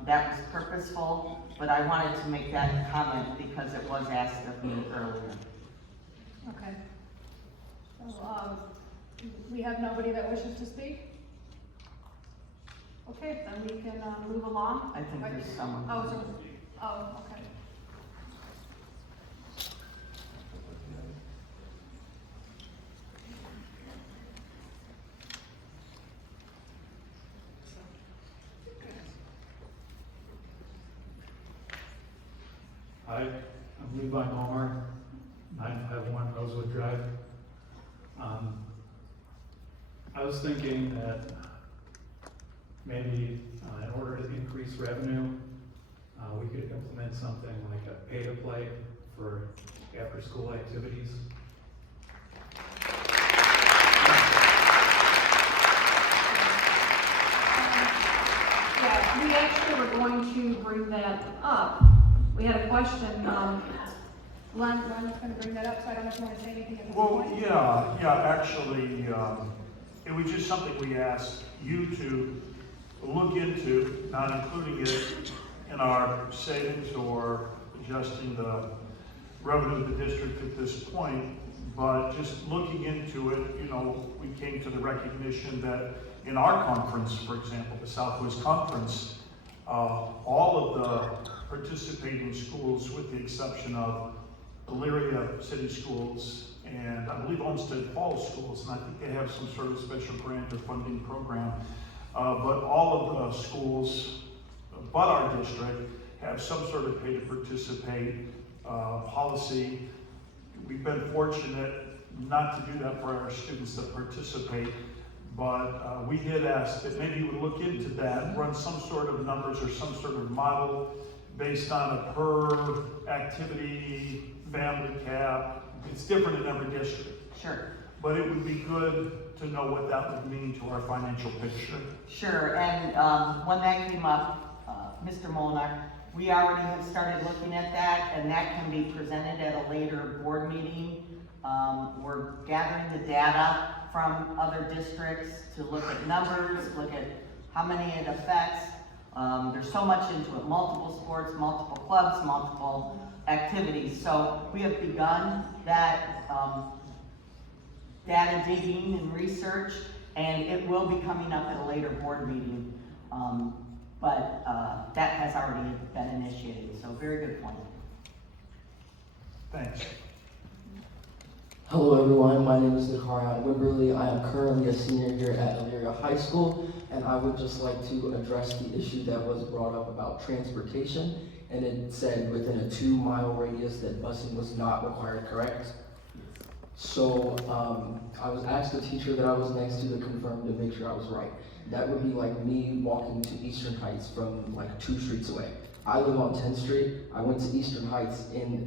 That was purposeful, but I wanted to make that comment because it was asked of me earlier. Okay. So, we have nobody that wishes to speak? Okay, then we can, move along. I think there's someone. Okay. Hi, I'm Levi Malmar, 951 Rosewood Drive. I was thinking that maybe in order to increase revenue, we could implement something like a pay-to-play for after-school activities. Yeah, we actually were going to bring that up. We had a question, Len was gonna bring that up, so I don't know if you wanna say anything at this Well, point. yeah, actually, it was just something we asked you to look into, not including it in our savings or adjusting the revenue of the district at this point, but just looking into it, we came to the recognition that in our conference, for example, the Southwest Conference, all of the participating schools, with the exception of Elyria City Schools and I believe Olmsted Falls Schools, and I think they have some sort of special grant or funding program, but all of the schools but our district have some sort of pay to participate policy. We've been fortunate not to do that for our students that participate, but we did ask that maybe you would look into that, run some sort of numbers or some sort of model based on a per activity family cap. It's different in every district. Sure. But it would be good to know what that would mean to our financial picture. Sure, and when that came up, Mr. Molnar, we already have started looking at that, and that can be presented at a later board meeting. We're gathering the data from other districts to look at numbers, look at how many it affects. There's so much into it, multiple sports, multiple clubs, multiple activities. So we have begun that data digging and research, and it will be coming up at a later board meeting. But that has already been initiated, so very good point. Thanks. Hello everyone, my name is Nikharian Wimberly. I am currently a senior here at Elyria High School, and I would just like to address the issue that was brought up about transportation, and it said within a 2-mile radius that busing was not required, correct? So I was asked the teacher that I was next to confirm to make sure I was right. That would be like me walking to Eastern Heights from like 2 streets away. I live on 10th Street. I went to Eastern Heights in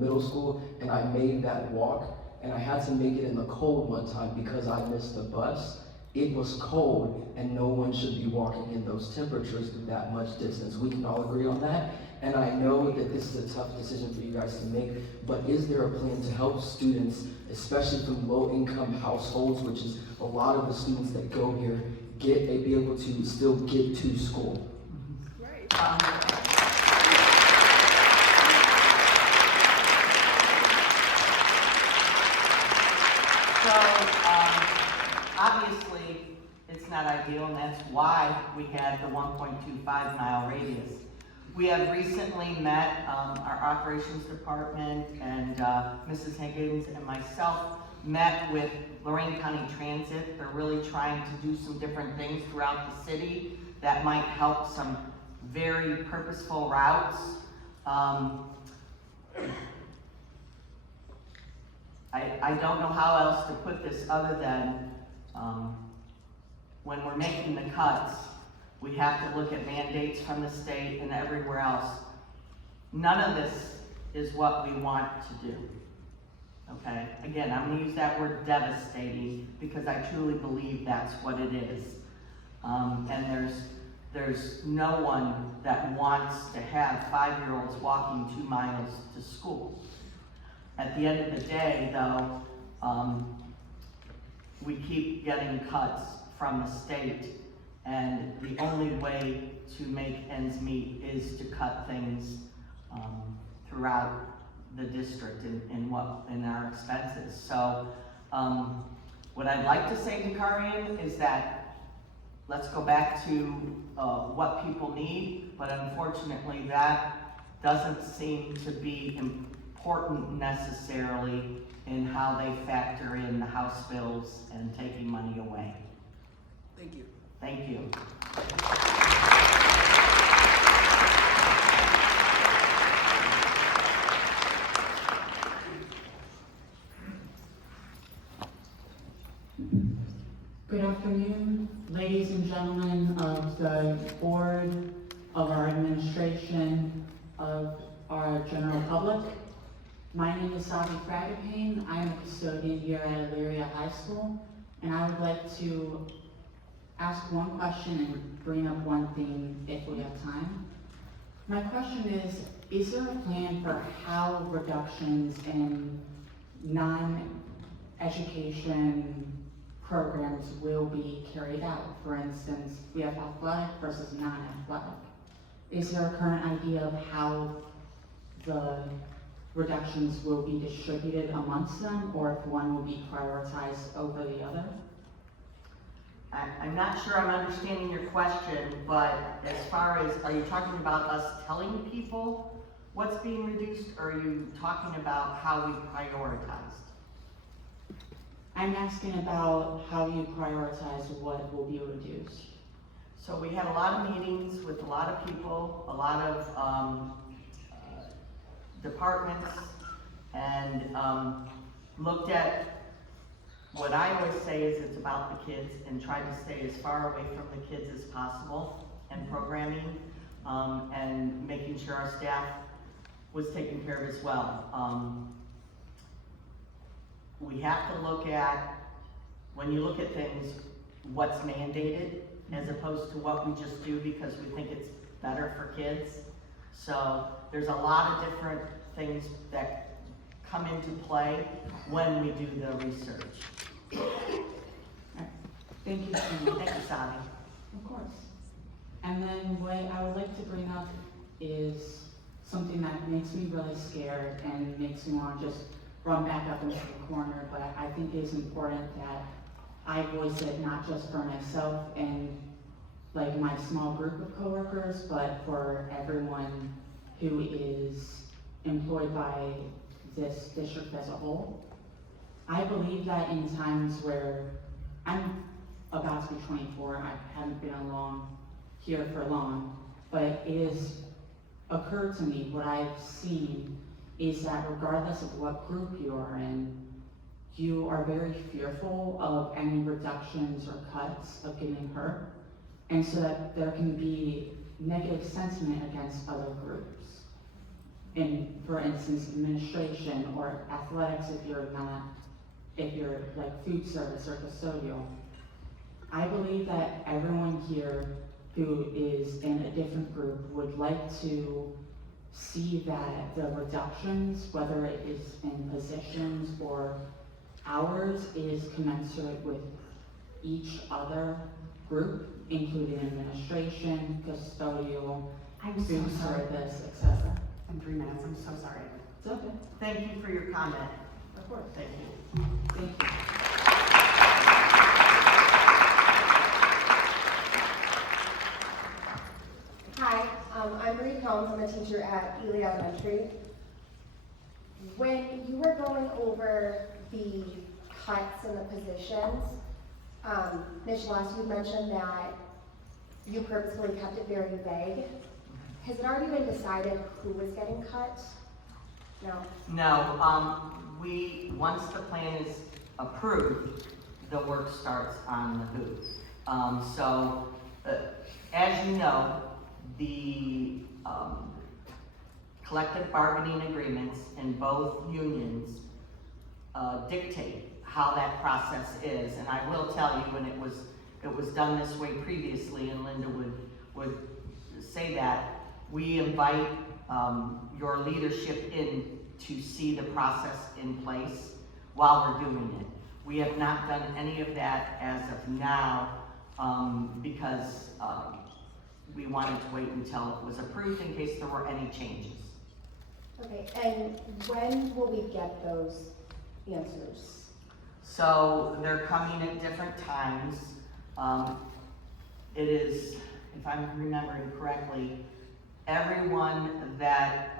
middle school, and I made that walk. And I had to make it in the cold one time because I missed the bus. It was cold, and no one should be walking in those temperatures that much distance. We can all agree on that. And I know that this is a tough decision for you guys to make, but is there a plan to help students, especially from low-income households, which is a lot of the students that go here, be able to still get to school? Great. So, obviously, it's not ideal, and that's why we had the 1.25-mile radius. We have recently met, our operations department and Mrs. Higgins and myself met with Lorraine County Transit. They're really trying to do some different things throughout the city that might help some very purposeful routes. I don't know how else to put this other than when we're making the cuts, We have to look at mandates from the state and everywhere else. None of this is what we want to do. Okay, again, I'm gonna use that word devastating because I truly believe that's what it is. And there's no one that wants to have 5-year-olds walking 2 miles to school. At the end of the day, though, we keep getting cuts from the state, and the only way to make ends meet is to cut things throughout the district in our expenses. So what I'd like to say to Karian is that let's go back to what people need, but unfortunately that doesn't seem to be important necessarily in how they factor in the House bills and taking money away. Thank you. Thank you. Good afternoon, ladies and gentlemen of the board, of our administration, of our general public. My name is Sabi Fragapane. I am a custodian here at Elyria High School, and I would like to ask one question and bring up one thing if we have time. My question is there a plan for how reductions in non-education programs will be carried out? For instance, we have athletic versus non-athletic. Is there a current idea of how the reductions will be distributed amongst them, or if one will be prioritized over the other? I'm not sure I'm understanding your question, but as far as, are you talking about us telling people what's being reduced, or are you talking about how we prioritized? I'm asking about how you prioritize what will be reduced. So we had a lot of meetings with a lot of people, a lot of departments, and looked at what I always say is it's about the kids, and tried to stay as far away from the kids as possible and programming, and making sure our staff was taken care of as well. We have to look at, when you look at things, what's mandated as opposed to what we just do because we think it's better for kids. So there's a lot of different things that come into play when we do the research. Thank you so much. Thank you, Sally. Of course. And then what I would like to bring up is something that makes me really scared and makes me want to just run back up into the corner, but I think it's important that I voice it not just for myself and like my small group of coworkers, but for everyone who is employed by this district as a whole. I believe that in times where I'm about to be 24, I haven't been along here for long, but it has occurred to me, what I've seen is that regardless of what group you are in, you are very fearful of any reductions or cuts of getting hurt, and so that there can be negative sentiment against other groups. In, for instance, administration or athletics if you're like food service or custodial. I believe that everyone here who is in a different group would like to see that the reductions, whether it is in positions or hours, is commensurate with each other group, including administration, custodial, food service, etc. In 3 minutes, I'm so sorry. It's okay. Thank you for your comment. Of course. Thank you. Thank you. Hi, I'm Marie Combs. I'm a teacher at Elyria Elementary. When you were going over the cuts and the positions, Ms. Schloss, you mentioned that you purposefully kept it very vague. Has it already been decided who was getting cut? No? No, once the plan is approved, the work starts on the who. So As you know, the collective bargaining agreements in both unions dictate how that process is. And I will tell you, when it was done this way previously, and Linda would say that, we invite your leadership in to see the process in place while we're doing it. We have not done any of that as of now because we wanted to wait until it was approved in case there were any changes. Okay, and when will we get those answers? So they're coming at different times. It is, if I'm remembering correctly, everyone that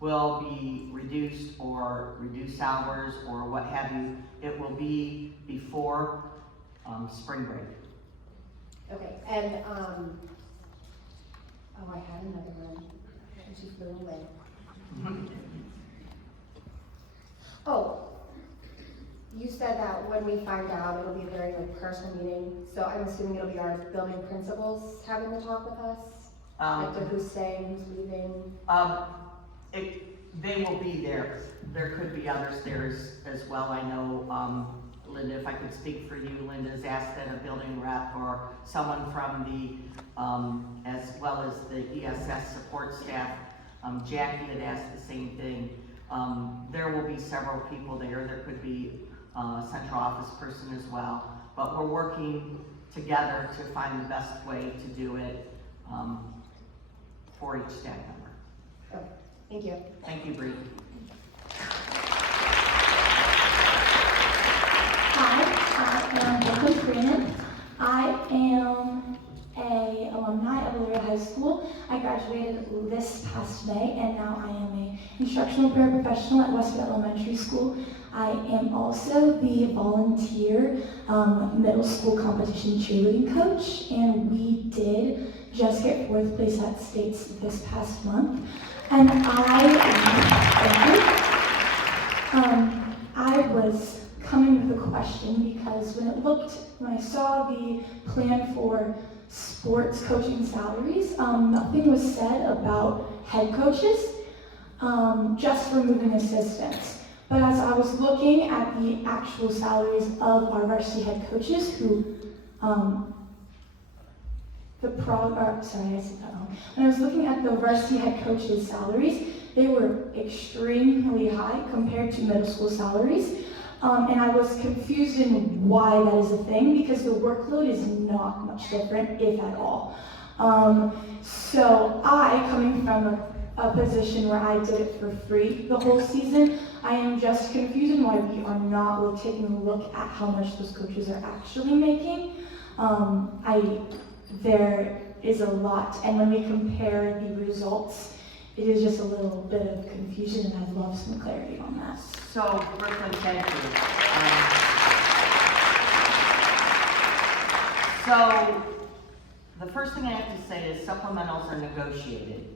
will be reduced or reduce hours or what have you, it will be before spring break. Okay, and, oh, I had another one, and she flew away. Oh, you said that when we find out, it'll be a very personal meeting, so I'm assuming it'll be our building principals having the talk with us? Like who's staying, who's leaving? They will be there. There could be others there as well. I know, Linda, if I could speak for you, Linda's asked that a building rep or someone from the, as well as the ESS support staff, Jackie had asked the same thing. There will be several people there. There could be a central office person as well. But we're working together to find the best way to do it for each staff member. Okay, thank you. Thank you, Bree. Hi, I am Brooklyn Freeman. I am a alumni of Elyria High School. I graduated this past May, and now I am an instructional paraprofessional at Westwood Elementary School. I am also the volunteer middle school competition cheerleading coach, and we did just get 4th place at states this past month. And I was coming with a question because when I saw the plan for sports coaching salaries, nothing was said about head coaches, just removing assistants. But as I was looking at the actual salaries of our varsity head coaches who, when I was looking at the varsity head coaches' salaries, they were extremely high compared to middle school salaries. And I was confused in why that is a thing, because the workload is not much different, if at all. So I, coming from a position where I did it for free the whole season, I am just confused in why we are not taking a look at how much those coaches are actually making. There is a lot, and when we compare the results, it is just a little bit of confusion, and I'd love some clarity on that. So, Brooklyn, thank you. So, the first thing I have to say is supplementals are negotiated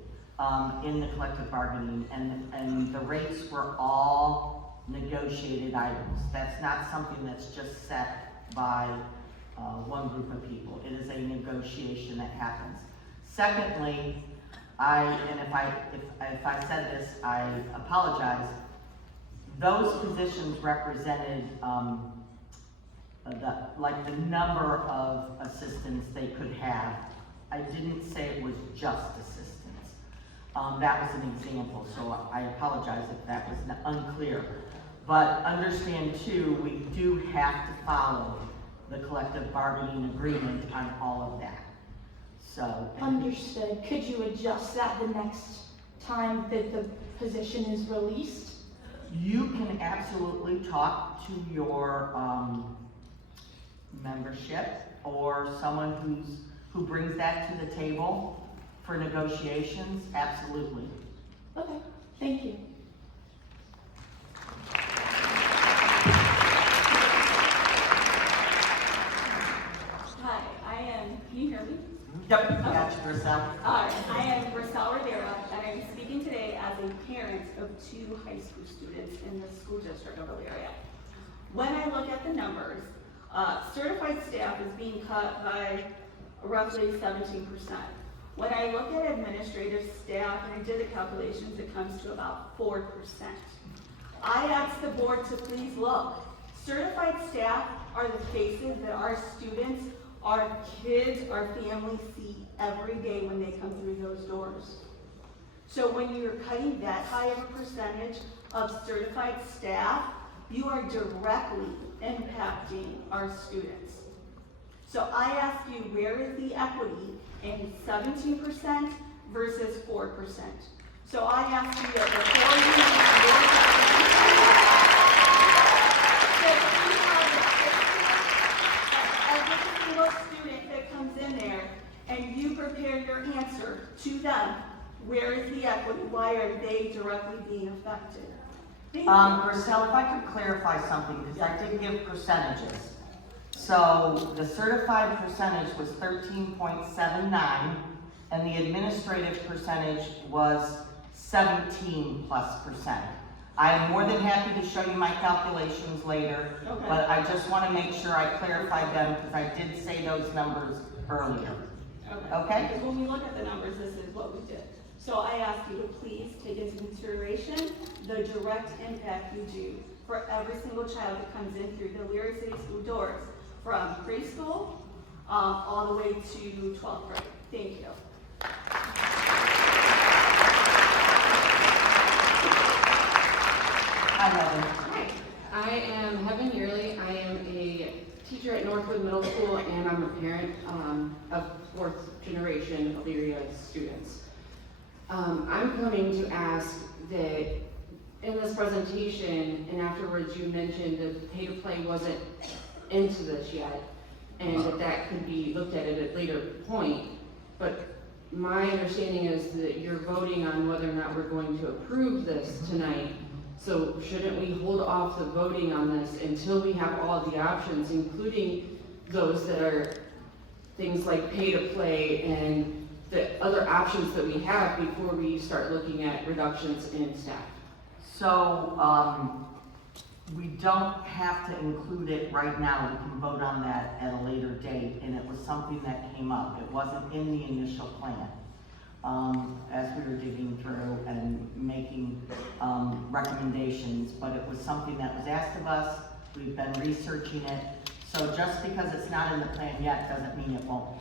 in the collective bargaining, and the rates were all negotiated items. That's not something that's just set by one group of people. It is a negotiation that happens. Secondly, if I said this, I apologize. Those positions represented the number of assistants they could have. I didn't say it was just assistants. That was an example, so I apologize if that was unclear. But understand too, we do have to follow the collective bargaining agreement on all of that. So. Understood. Could you adjust that the next time that the position is released? You can absolutely talk to your membership or someone who brings that to the table for negotiations. Absolutely. Okay, thank you. Hi, can you hear me? Yep, got you, Griselle. I am Griselle Rivera, and I'm speaking today as a parent of 2 high school students in the school district of Elyria. When I look at the numbers, certified staff is being cut by roughly 17%. When I look at administrative staff, and I did the calculations, it comes to about 4%. I asked the board to please look. Certified staff are the faces that our students, our kids, our families see every day when they come through those doors. So when you're cutting that high of a percentage of certified staff, you are directly impacting our students. So I ask you, where is the equity in 17% versus 4%? So I ask you that before you every single student that comes in there, and you prepare your answer to them, where is the equity? Why are they directly being affected? Thank you. Marcel, if I could clarify something, because I did give percentages. So the certified percentage was 13.79, and the administrative percentage was 17+%. I am more than happy to show you my calculations later, Okay. but I just want to make sure I clarified them because I did say those numbers earlier. Okay? Because when we look at the numbers, this is what we did. So I ask you to please take into consideration the direct impact you do for every single child that comes in through the Elyria City School doors, from preschool all the way to 12th grade. Thank you. Hi, Heather. Hi, I am Heaven Yearly. I am a teacher at Northwood Middle School, and I'm a parent of fourth generation Elyria students. I'm coming to ask that in this presentation, and afterwards you mentioned that pay to play wasn't into this yet, and that could be looked at a later point. But my understanding is that you're voting on whether or not we're going to approve this tonight. So shouldn't we hold off the voting on this until we have all of the options, including those that are things like pay to play and the other options that we have before we start looking at reductions in staff? So, we don't have to include it right now. We can vote on that at a later date, and it was something that came up. It wasn't in the initial plan. As we were digging through and making recommendations, but it was something that was asked of us. We've been researching it. So just because it's not in the plan yet doesn't mean it won't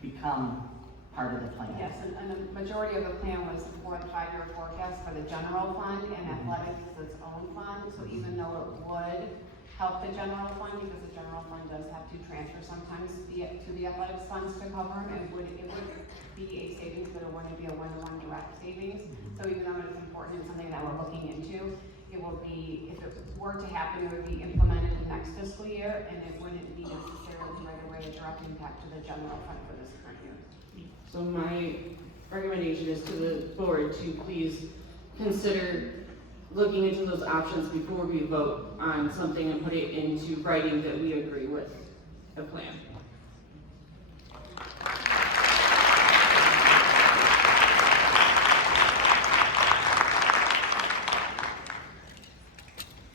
become part of the plan. Yes, and the majority of the plan was for the 5-year forecast for the general fund, and athletics is its own fund. So even though it would help the general fund, because the general fund does have to transfer sometimes to the athletics funds to cover them, it would be a savings, but it wouldn't be a one-to-one direct savings. So even though it's important and something that we're looking into, it will be, if it were to happen, it would be implemented the next fiscal year, and it wouldn't be necessarily right away a direct impact to the general fund for this current year. So my recommendation is to the board to please consider looking into those options before we vote on something and put it into writing that we agree with the plan.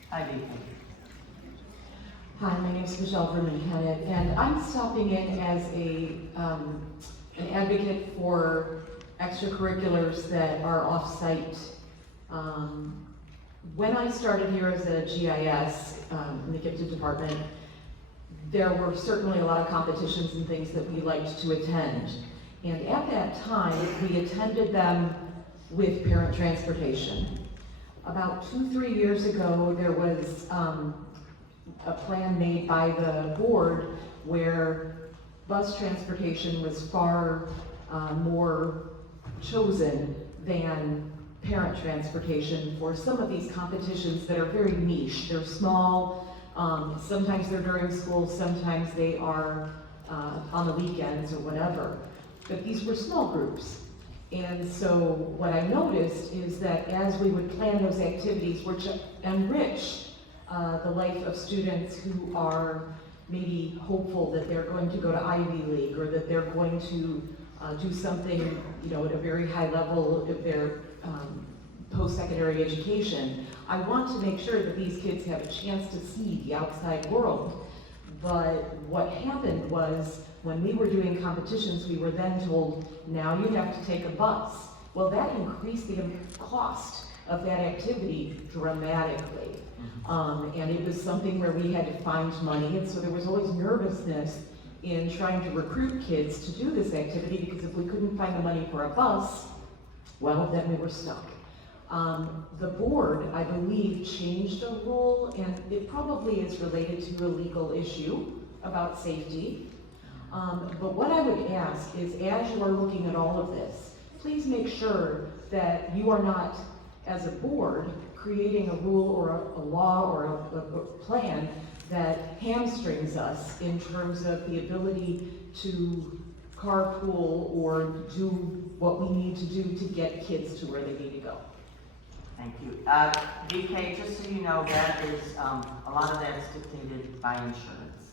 Hi, Vicky. Hi, my name is Michelle Verman-Kennett, and I'm stopping in as an advocate for extracurriculars that are off-site. When I started here as a GIS in the gifted department, there were certainly a lot of competitions and things that we liked to attend. And at that time, we attended them with parent transportation. About 2-3 years ago, there was a plan made by the board where bus transportation was far more chosen than parent transportation for some of these competitions that are very niche. They're small, sometimes they're during school, sometimes they are on the weekends or whatever. But these were small groups. And so what I noticed is that as we would plan those activities, which enrich the life of students who are maybe hopeful that they're going to go to Ivy League or that they're going to do something, you know, at a very high level of their post-secondary education. I want to make sure that these kids have a chance to see the outside world. But what happened was, when we were doing competitions, we were then told, now you have to take a bus. Well, that increased the cost of that activity dramatically. And it was something where we had to find money, and so there was always nervousness in trying to recruit kids to do this activity, because if we couldn't find the money for a bus, well, then we were stuck. The board, I believe, changed a rule, and it probably is related to a legal issue about safety. But what I would ask is, as you are looking at all of this, please make sure that you are not, as a board, creating a rule or a law or a plan that hamstrings us in terms of the ability to carpool or do what we need to do to get kids to where they need to go. Thank you. DK, just so you know, that is, a lot of that is dictated by insurance.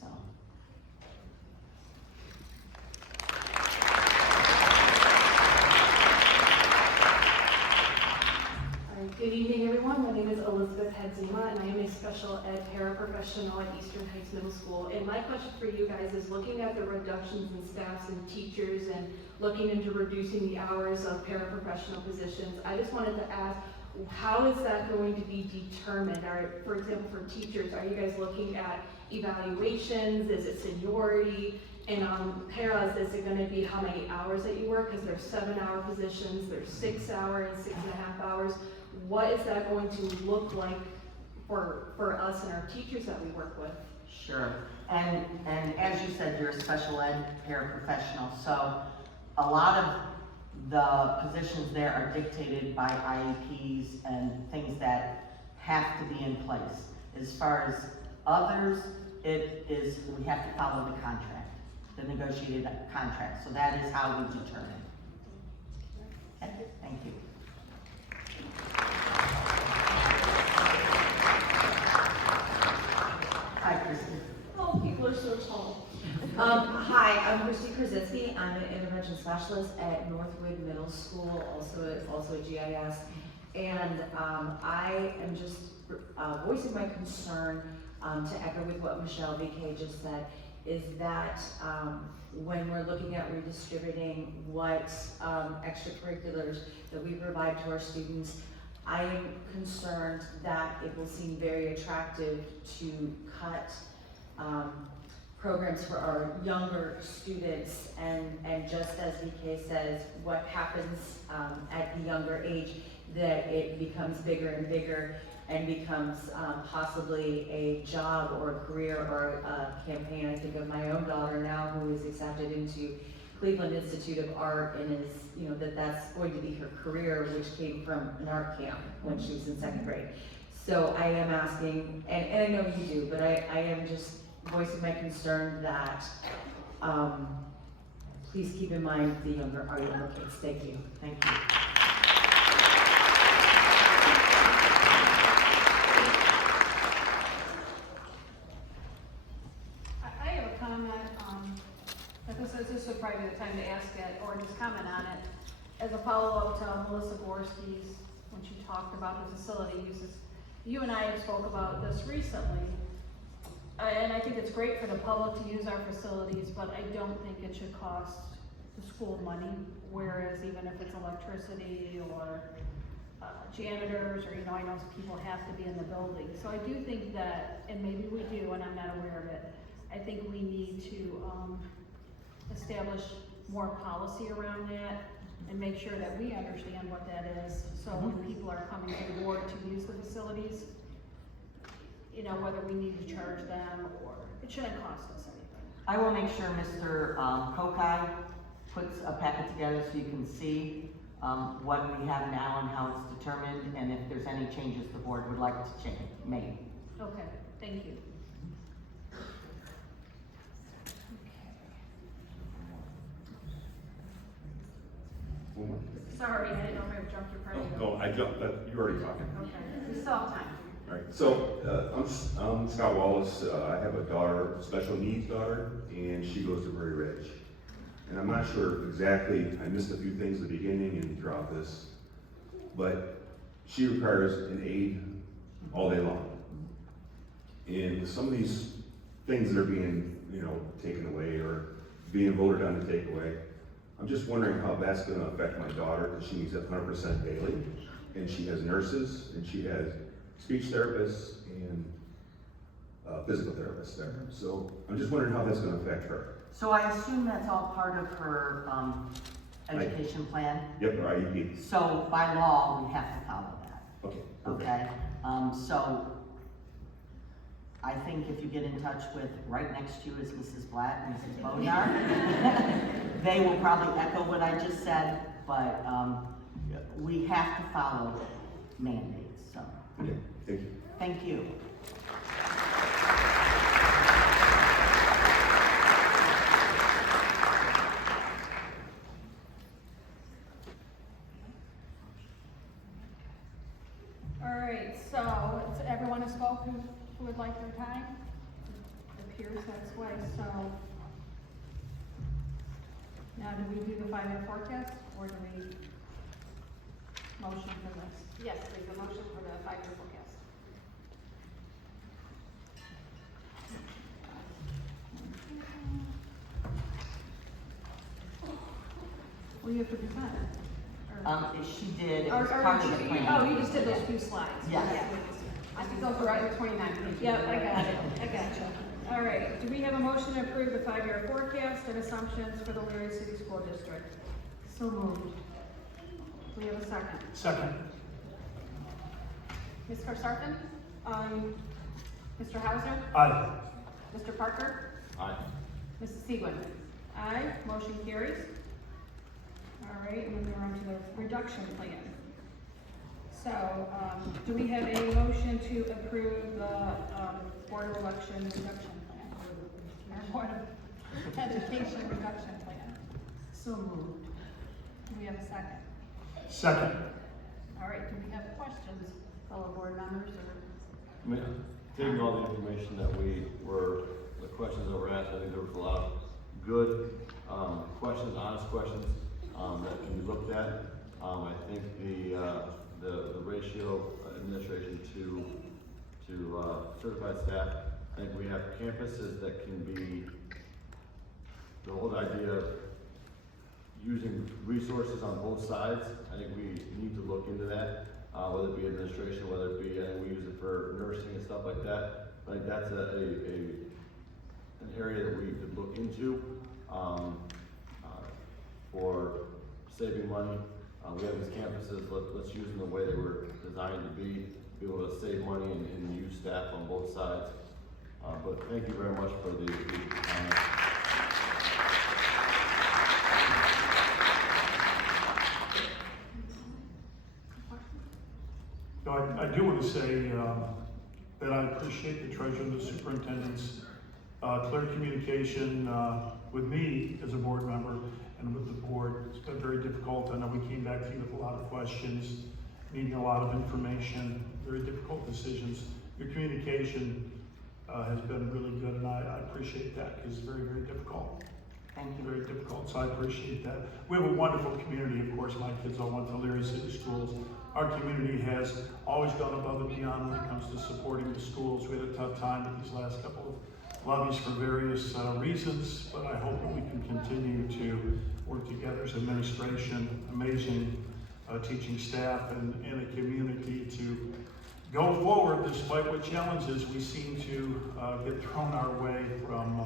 So. Good evening, everyone. My name is Elizabeth Hedzima, and I am a special ed paraprofessional at Eastern Heights Middle School. And my question for you guys is, looking at the reductions in staffs and teachers and looking into reducing the hours of paraprofessional positions, I just wanted to ask, how is that going to be determined? For example, for teachers, are you guys looking at evaluations? Is it seniority? And on paras, is it going to be how many hours that you work? Because there's 7-hour positions, there's 6 hours, 6.5 hours. What is that going to look like for us and our teachers that we work with? Sure. And as you said, you're a special ed paraprofessional, so a lot of the positions there are dictated by IEPs and things that have to be in place. As far as others, it is, we have to follow the contract, the negotiated contract. So that is how we determine. Okay, thank you. Hi, Christy. Oh, people are so tall. Hi, I'm Christy Krasitsky. I'm an intervention specialist at Northwood Middle School, also a GIS. And I am just voicing my concern to echo with what Michelle VK just said, is that when we're looking at redistributing what extracurriculars that we provide to our students, I am concerned that it will seem very attractive to cut programs for our younger students, and just as VK says, what happens at the younger age, that it becomes bigger and bigger and becomes possibly a job or a career or a campaign. I think of my own daughter now, who is accepted into Cleveland Institute of Art, and is, you know, that's going to be her career, which came from an art camp when she was in 2nd grade. So I am asking, and I know you do, but I am just voicing my concern that please keep in mind our younger kids. Thank you. Thank you. I have a comment, this would probably be the time to ask it, or just comment on it, as a follow-up to Melissa Gorski's, when she talked about the facility uses. You and I spoke about this recently, and I think it's great for the public to use our facilities, but I don't think it should cost the school money, whereas even if it's electricity or janitors, or, you know, I know people have to be in the building. So I do think that, and maybe we do, and I'm not aware of it, I think we need to establish more policy around that and make sure that we understand what that is. So when people are coming to the board to use the facilities, you know, whether we need to charge them, or it shouldn't cost us anything. I will make sure Mr. Kokai puts a packet together so you can see what we have now and how it's determined, and if there's any changes the board would like to make. Okay, thank you. Sorry, I didn't know if I jumped your party. No, I jumped, but you're already talking. Okay, we still have time. All right, so I'm Scott Wallace. I have a daughter, special needs daughter, and she goes to Prairie Ridge. And I'm not sure exactly, I missed a few things at the beginning and dropped this, but she requires an aide all day long. And some of these things that are being, taken away or being voted on to take away. I'm just wondering how that's gonna affect my daughter, because she needs it 100% daily, and she has nurses, and she has speech therapists, and physical therapists there. So I'm just wondering how that's gonna affect her. So I assume that's all part of her, education plan? Yep, her IEP. So by law, we have to follow that. Okay, perfect. Okay, so I think if you get in touch with, right next to you is Mrs. Blatt and Mrs. Bonar, they will probably echo what I just said, but we have to follow mandates, so. Okay, thank you. Thank you. All right, so everyone has spoken who would like their time? It appears that's way, so. Now, do we do the 5-year forecast, or do we motion for this? Yes, please, a motion for the 5-year forecast. Well, you have to present it. She did, it Or- was or part of you- the plan. Oh, you just did those few slides. Yes. I think those were at 29 pages. Yep, I got it, I gotcha. All right, do we have a motion to approve the 5-year forecast and assumptions for the Elyria City School District? So moved. Do we have a second? Second. Ms. Karsarkin? Mr. Hauser? Aye. Mr. Parker? Aye. Mrs. Segwin? Aye, motion carries. All right, moving on to the reduction plan. So, do we have a motion to approve the, Board of Election reduction plan? Or Board of Education reduction plan? So moved. Do we have a second? Second. All right, do we have questions, fellow board members, or? I mean, taking all the information the questions that were asked, I think there was a lot of good, questions, honest questions, that can be looked at. I think the ratio of administration to certified staff, I think we have campuses that can be, the whole idea of using resources on both sides, I think we need to look into that, whether it be administration, whether it be, we use it for nursing and stuff like that. I think that's an area that we could look into, for saving money. We have these campuses, let's use them the way they were designed to be able to save money and use staff on both sides. But thank you very much for the comments. No, I do want to say that I appreciate the treasurer and the superintendent's clear communication with me as a board member and with the board. It's been very difficult. I know we came back to you with a lot of questions, needing a lot of information, very difficult decisions. Your communication has been really good, and I appreciate that, because it's very, very difficult. Thank you. Very difficult, so I appreciate that. We have a wonderful community, of course. My kids all went to Elyria City Schools. Our community has always gone above and beyond when it comes to supporting the schools. We had a tough time with these last couple of levies for various reasons, but I hope that we can continue to work together as administration, amazing teaching staff, and a community to go forward despite what challenges we seem to get thrown our way from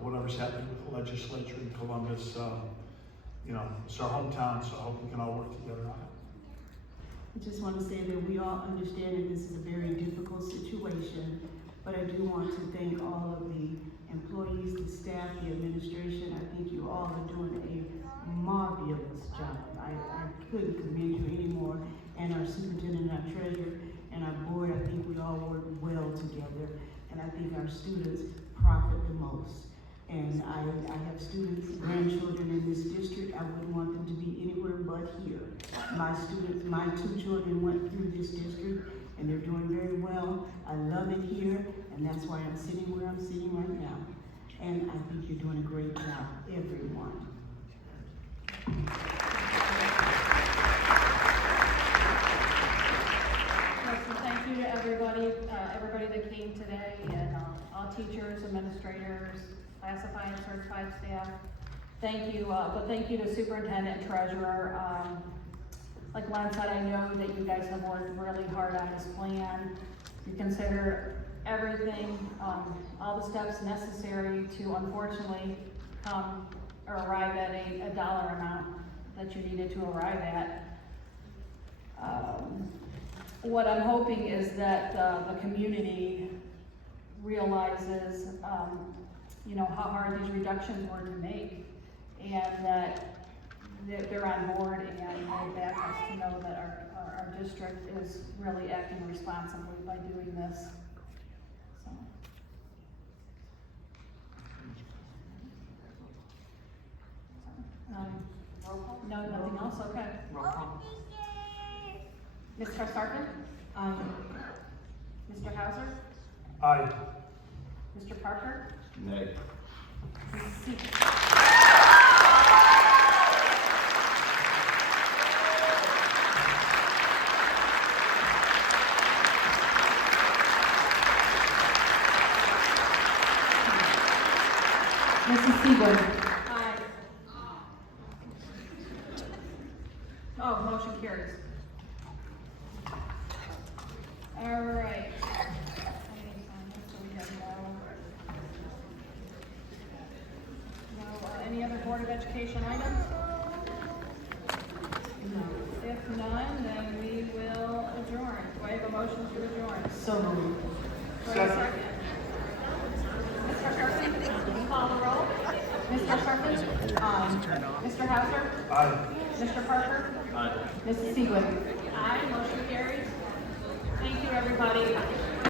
whatever's happening with the legislature in Columbus. It's our hometown, so I hope we can all work together on it. I just want to say that we all understand that this is a very difficult situation, but I do want to thank all of the employees, the staff, the administration. I think you all are doing a marvelous job. I couldn't commend you anymore, and our superintendent, our treasurer, and our board. I think we all work well together, and I think our students profit the most. And I have students, grandchildren in this district. I wouldn't want them to be anywhere but here. My students, my 2 children went through this district, and they're doing very well. I love it here, and that's why I'm sitting where I'm sitting right now. And I think you're doing a great job, everyone. Yes, and thank you to everybody that came today, and all teachers, administrators, classified and certified staff. Thank you, but thank you to superintendent and treasurer. Like Len said, I know that you guys have worked really hard on this plan. You consider everything, all the steps necessary to unfortunately come or arrive at a dollar amount that you needed to arrive at. What I'm hoping is that the community realizes, you know, how hard these reductions were to make, and that they're on board, and that has to know that our district is really acting responsibly by doing this. So. Roll call? No, nothing else, okay. Roll call. Mr. Sargent? Aye. Mr. Hauser? Aye. Mr. Parker? Nay. Mrs. Siegel? Mrs. Siegel. Aye. Oh, motion carries. All right. So we have any other Board of Education items? No. If none, then we will adjourn. Do I have a motion to adjourn? So moved. Do I have a second? Mr. Sharpton, call the roll. Mr. Sharpton? Aye. Mr. Hauser? Aye. Mr. Parker? Aye. Mrs. Siegel? Aye, motion carries.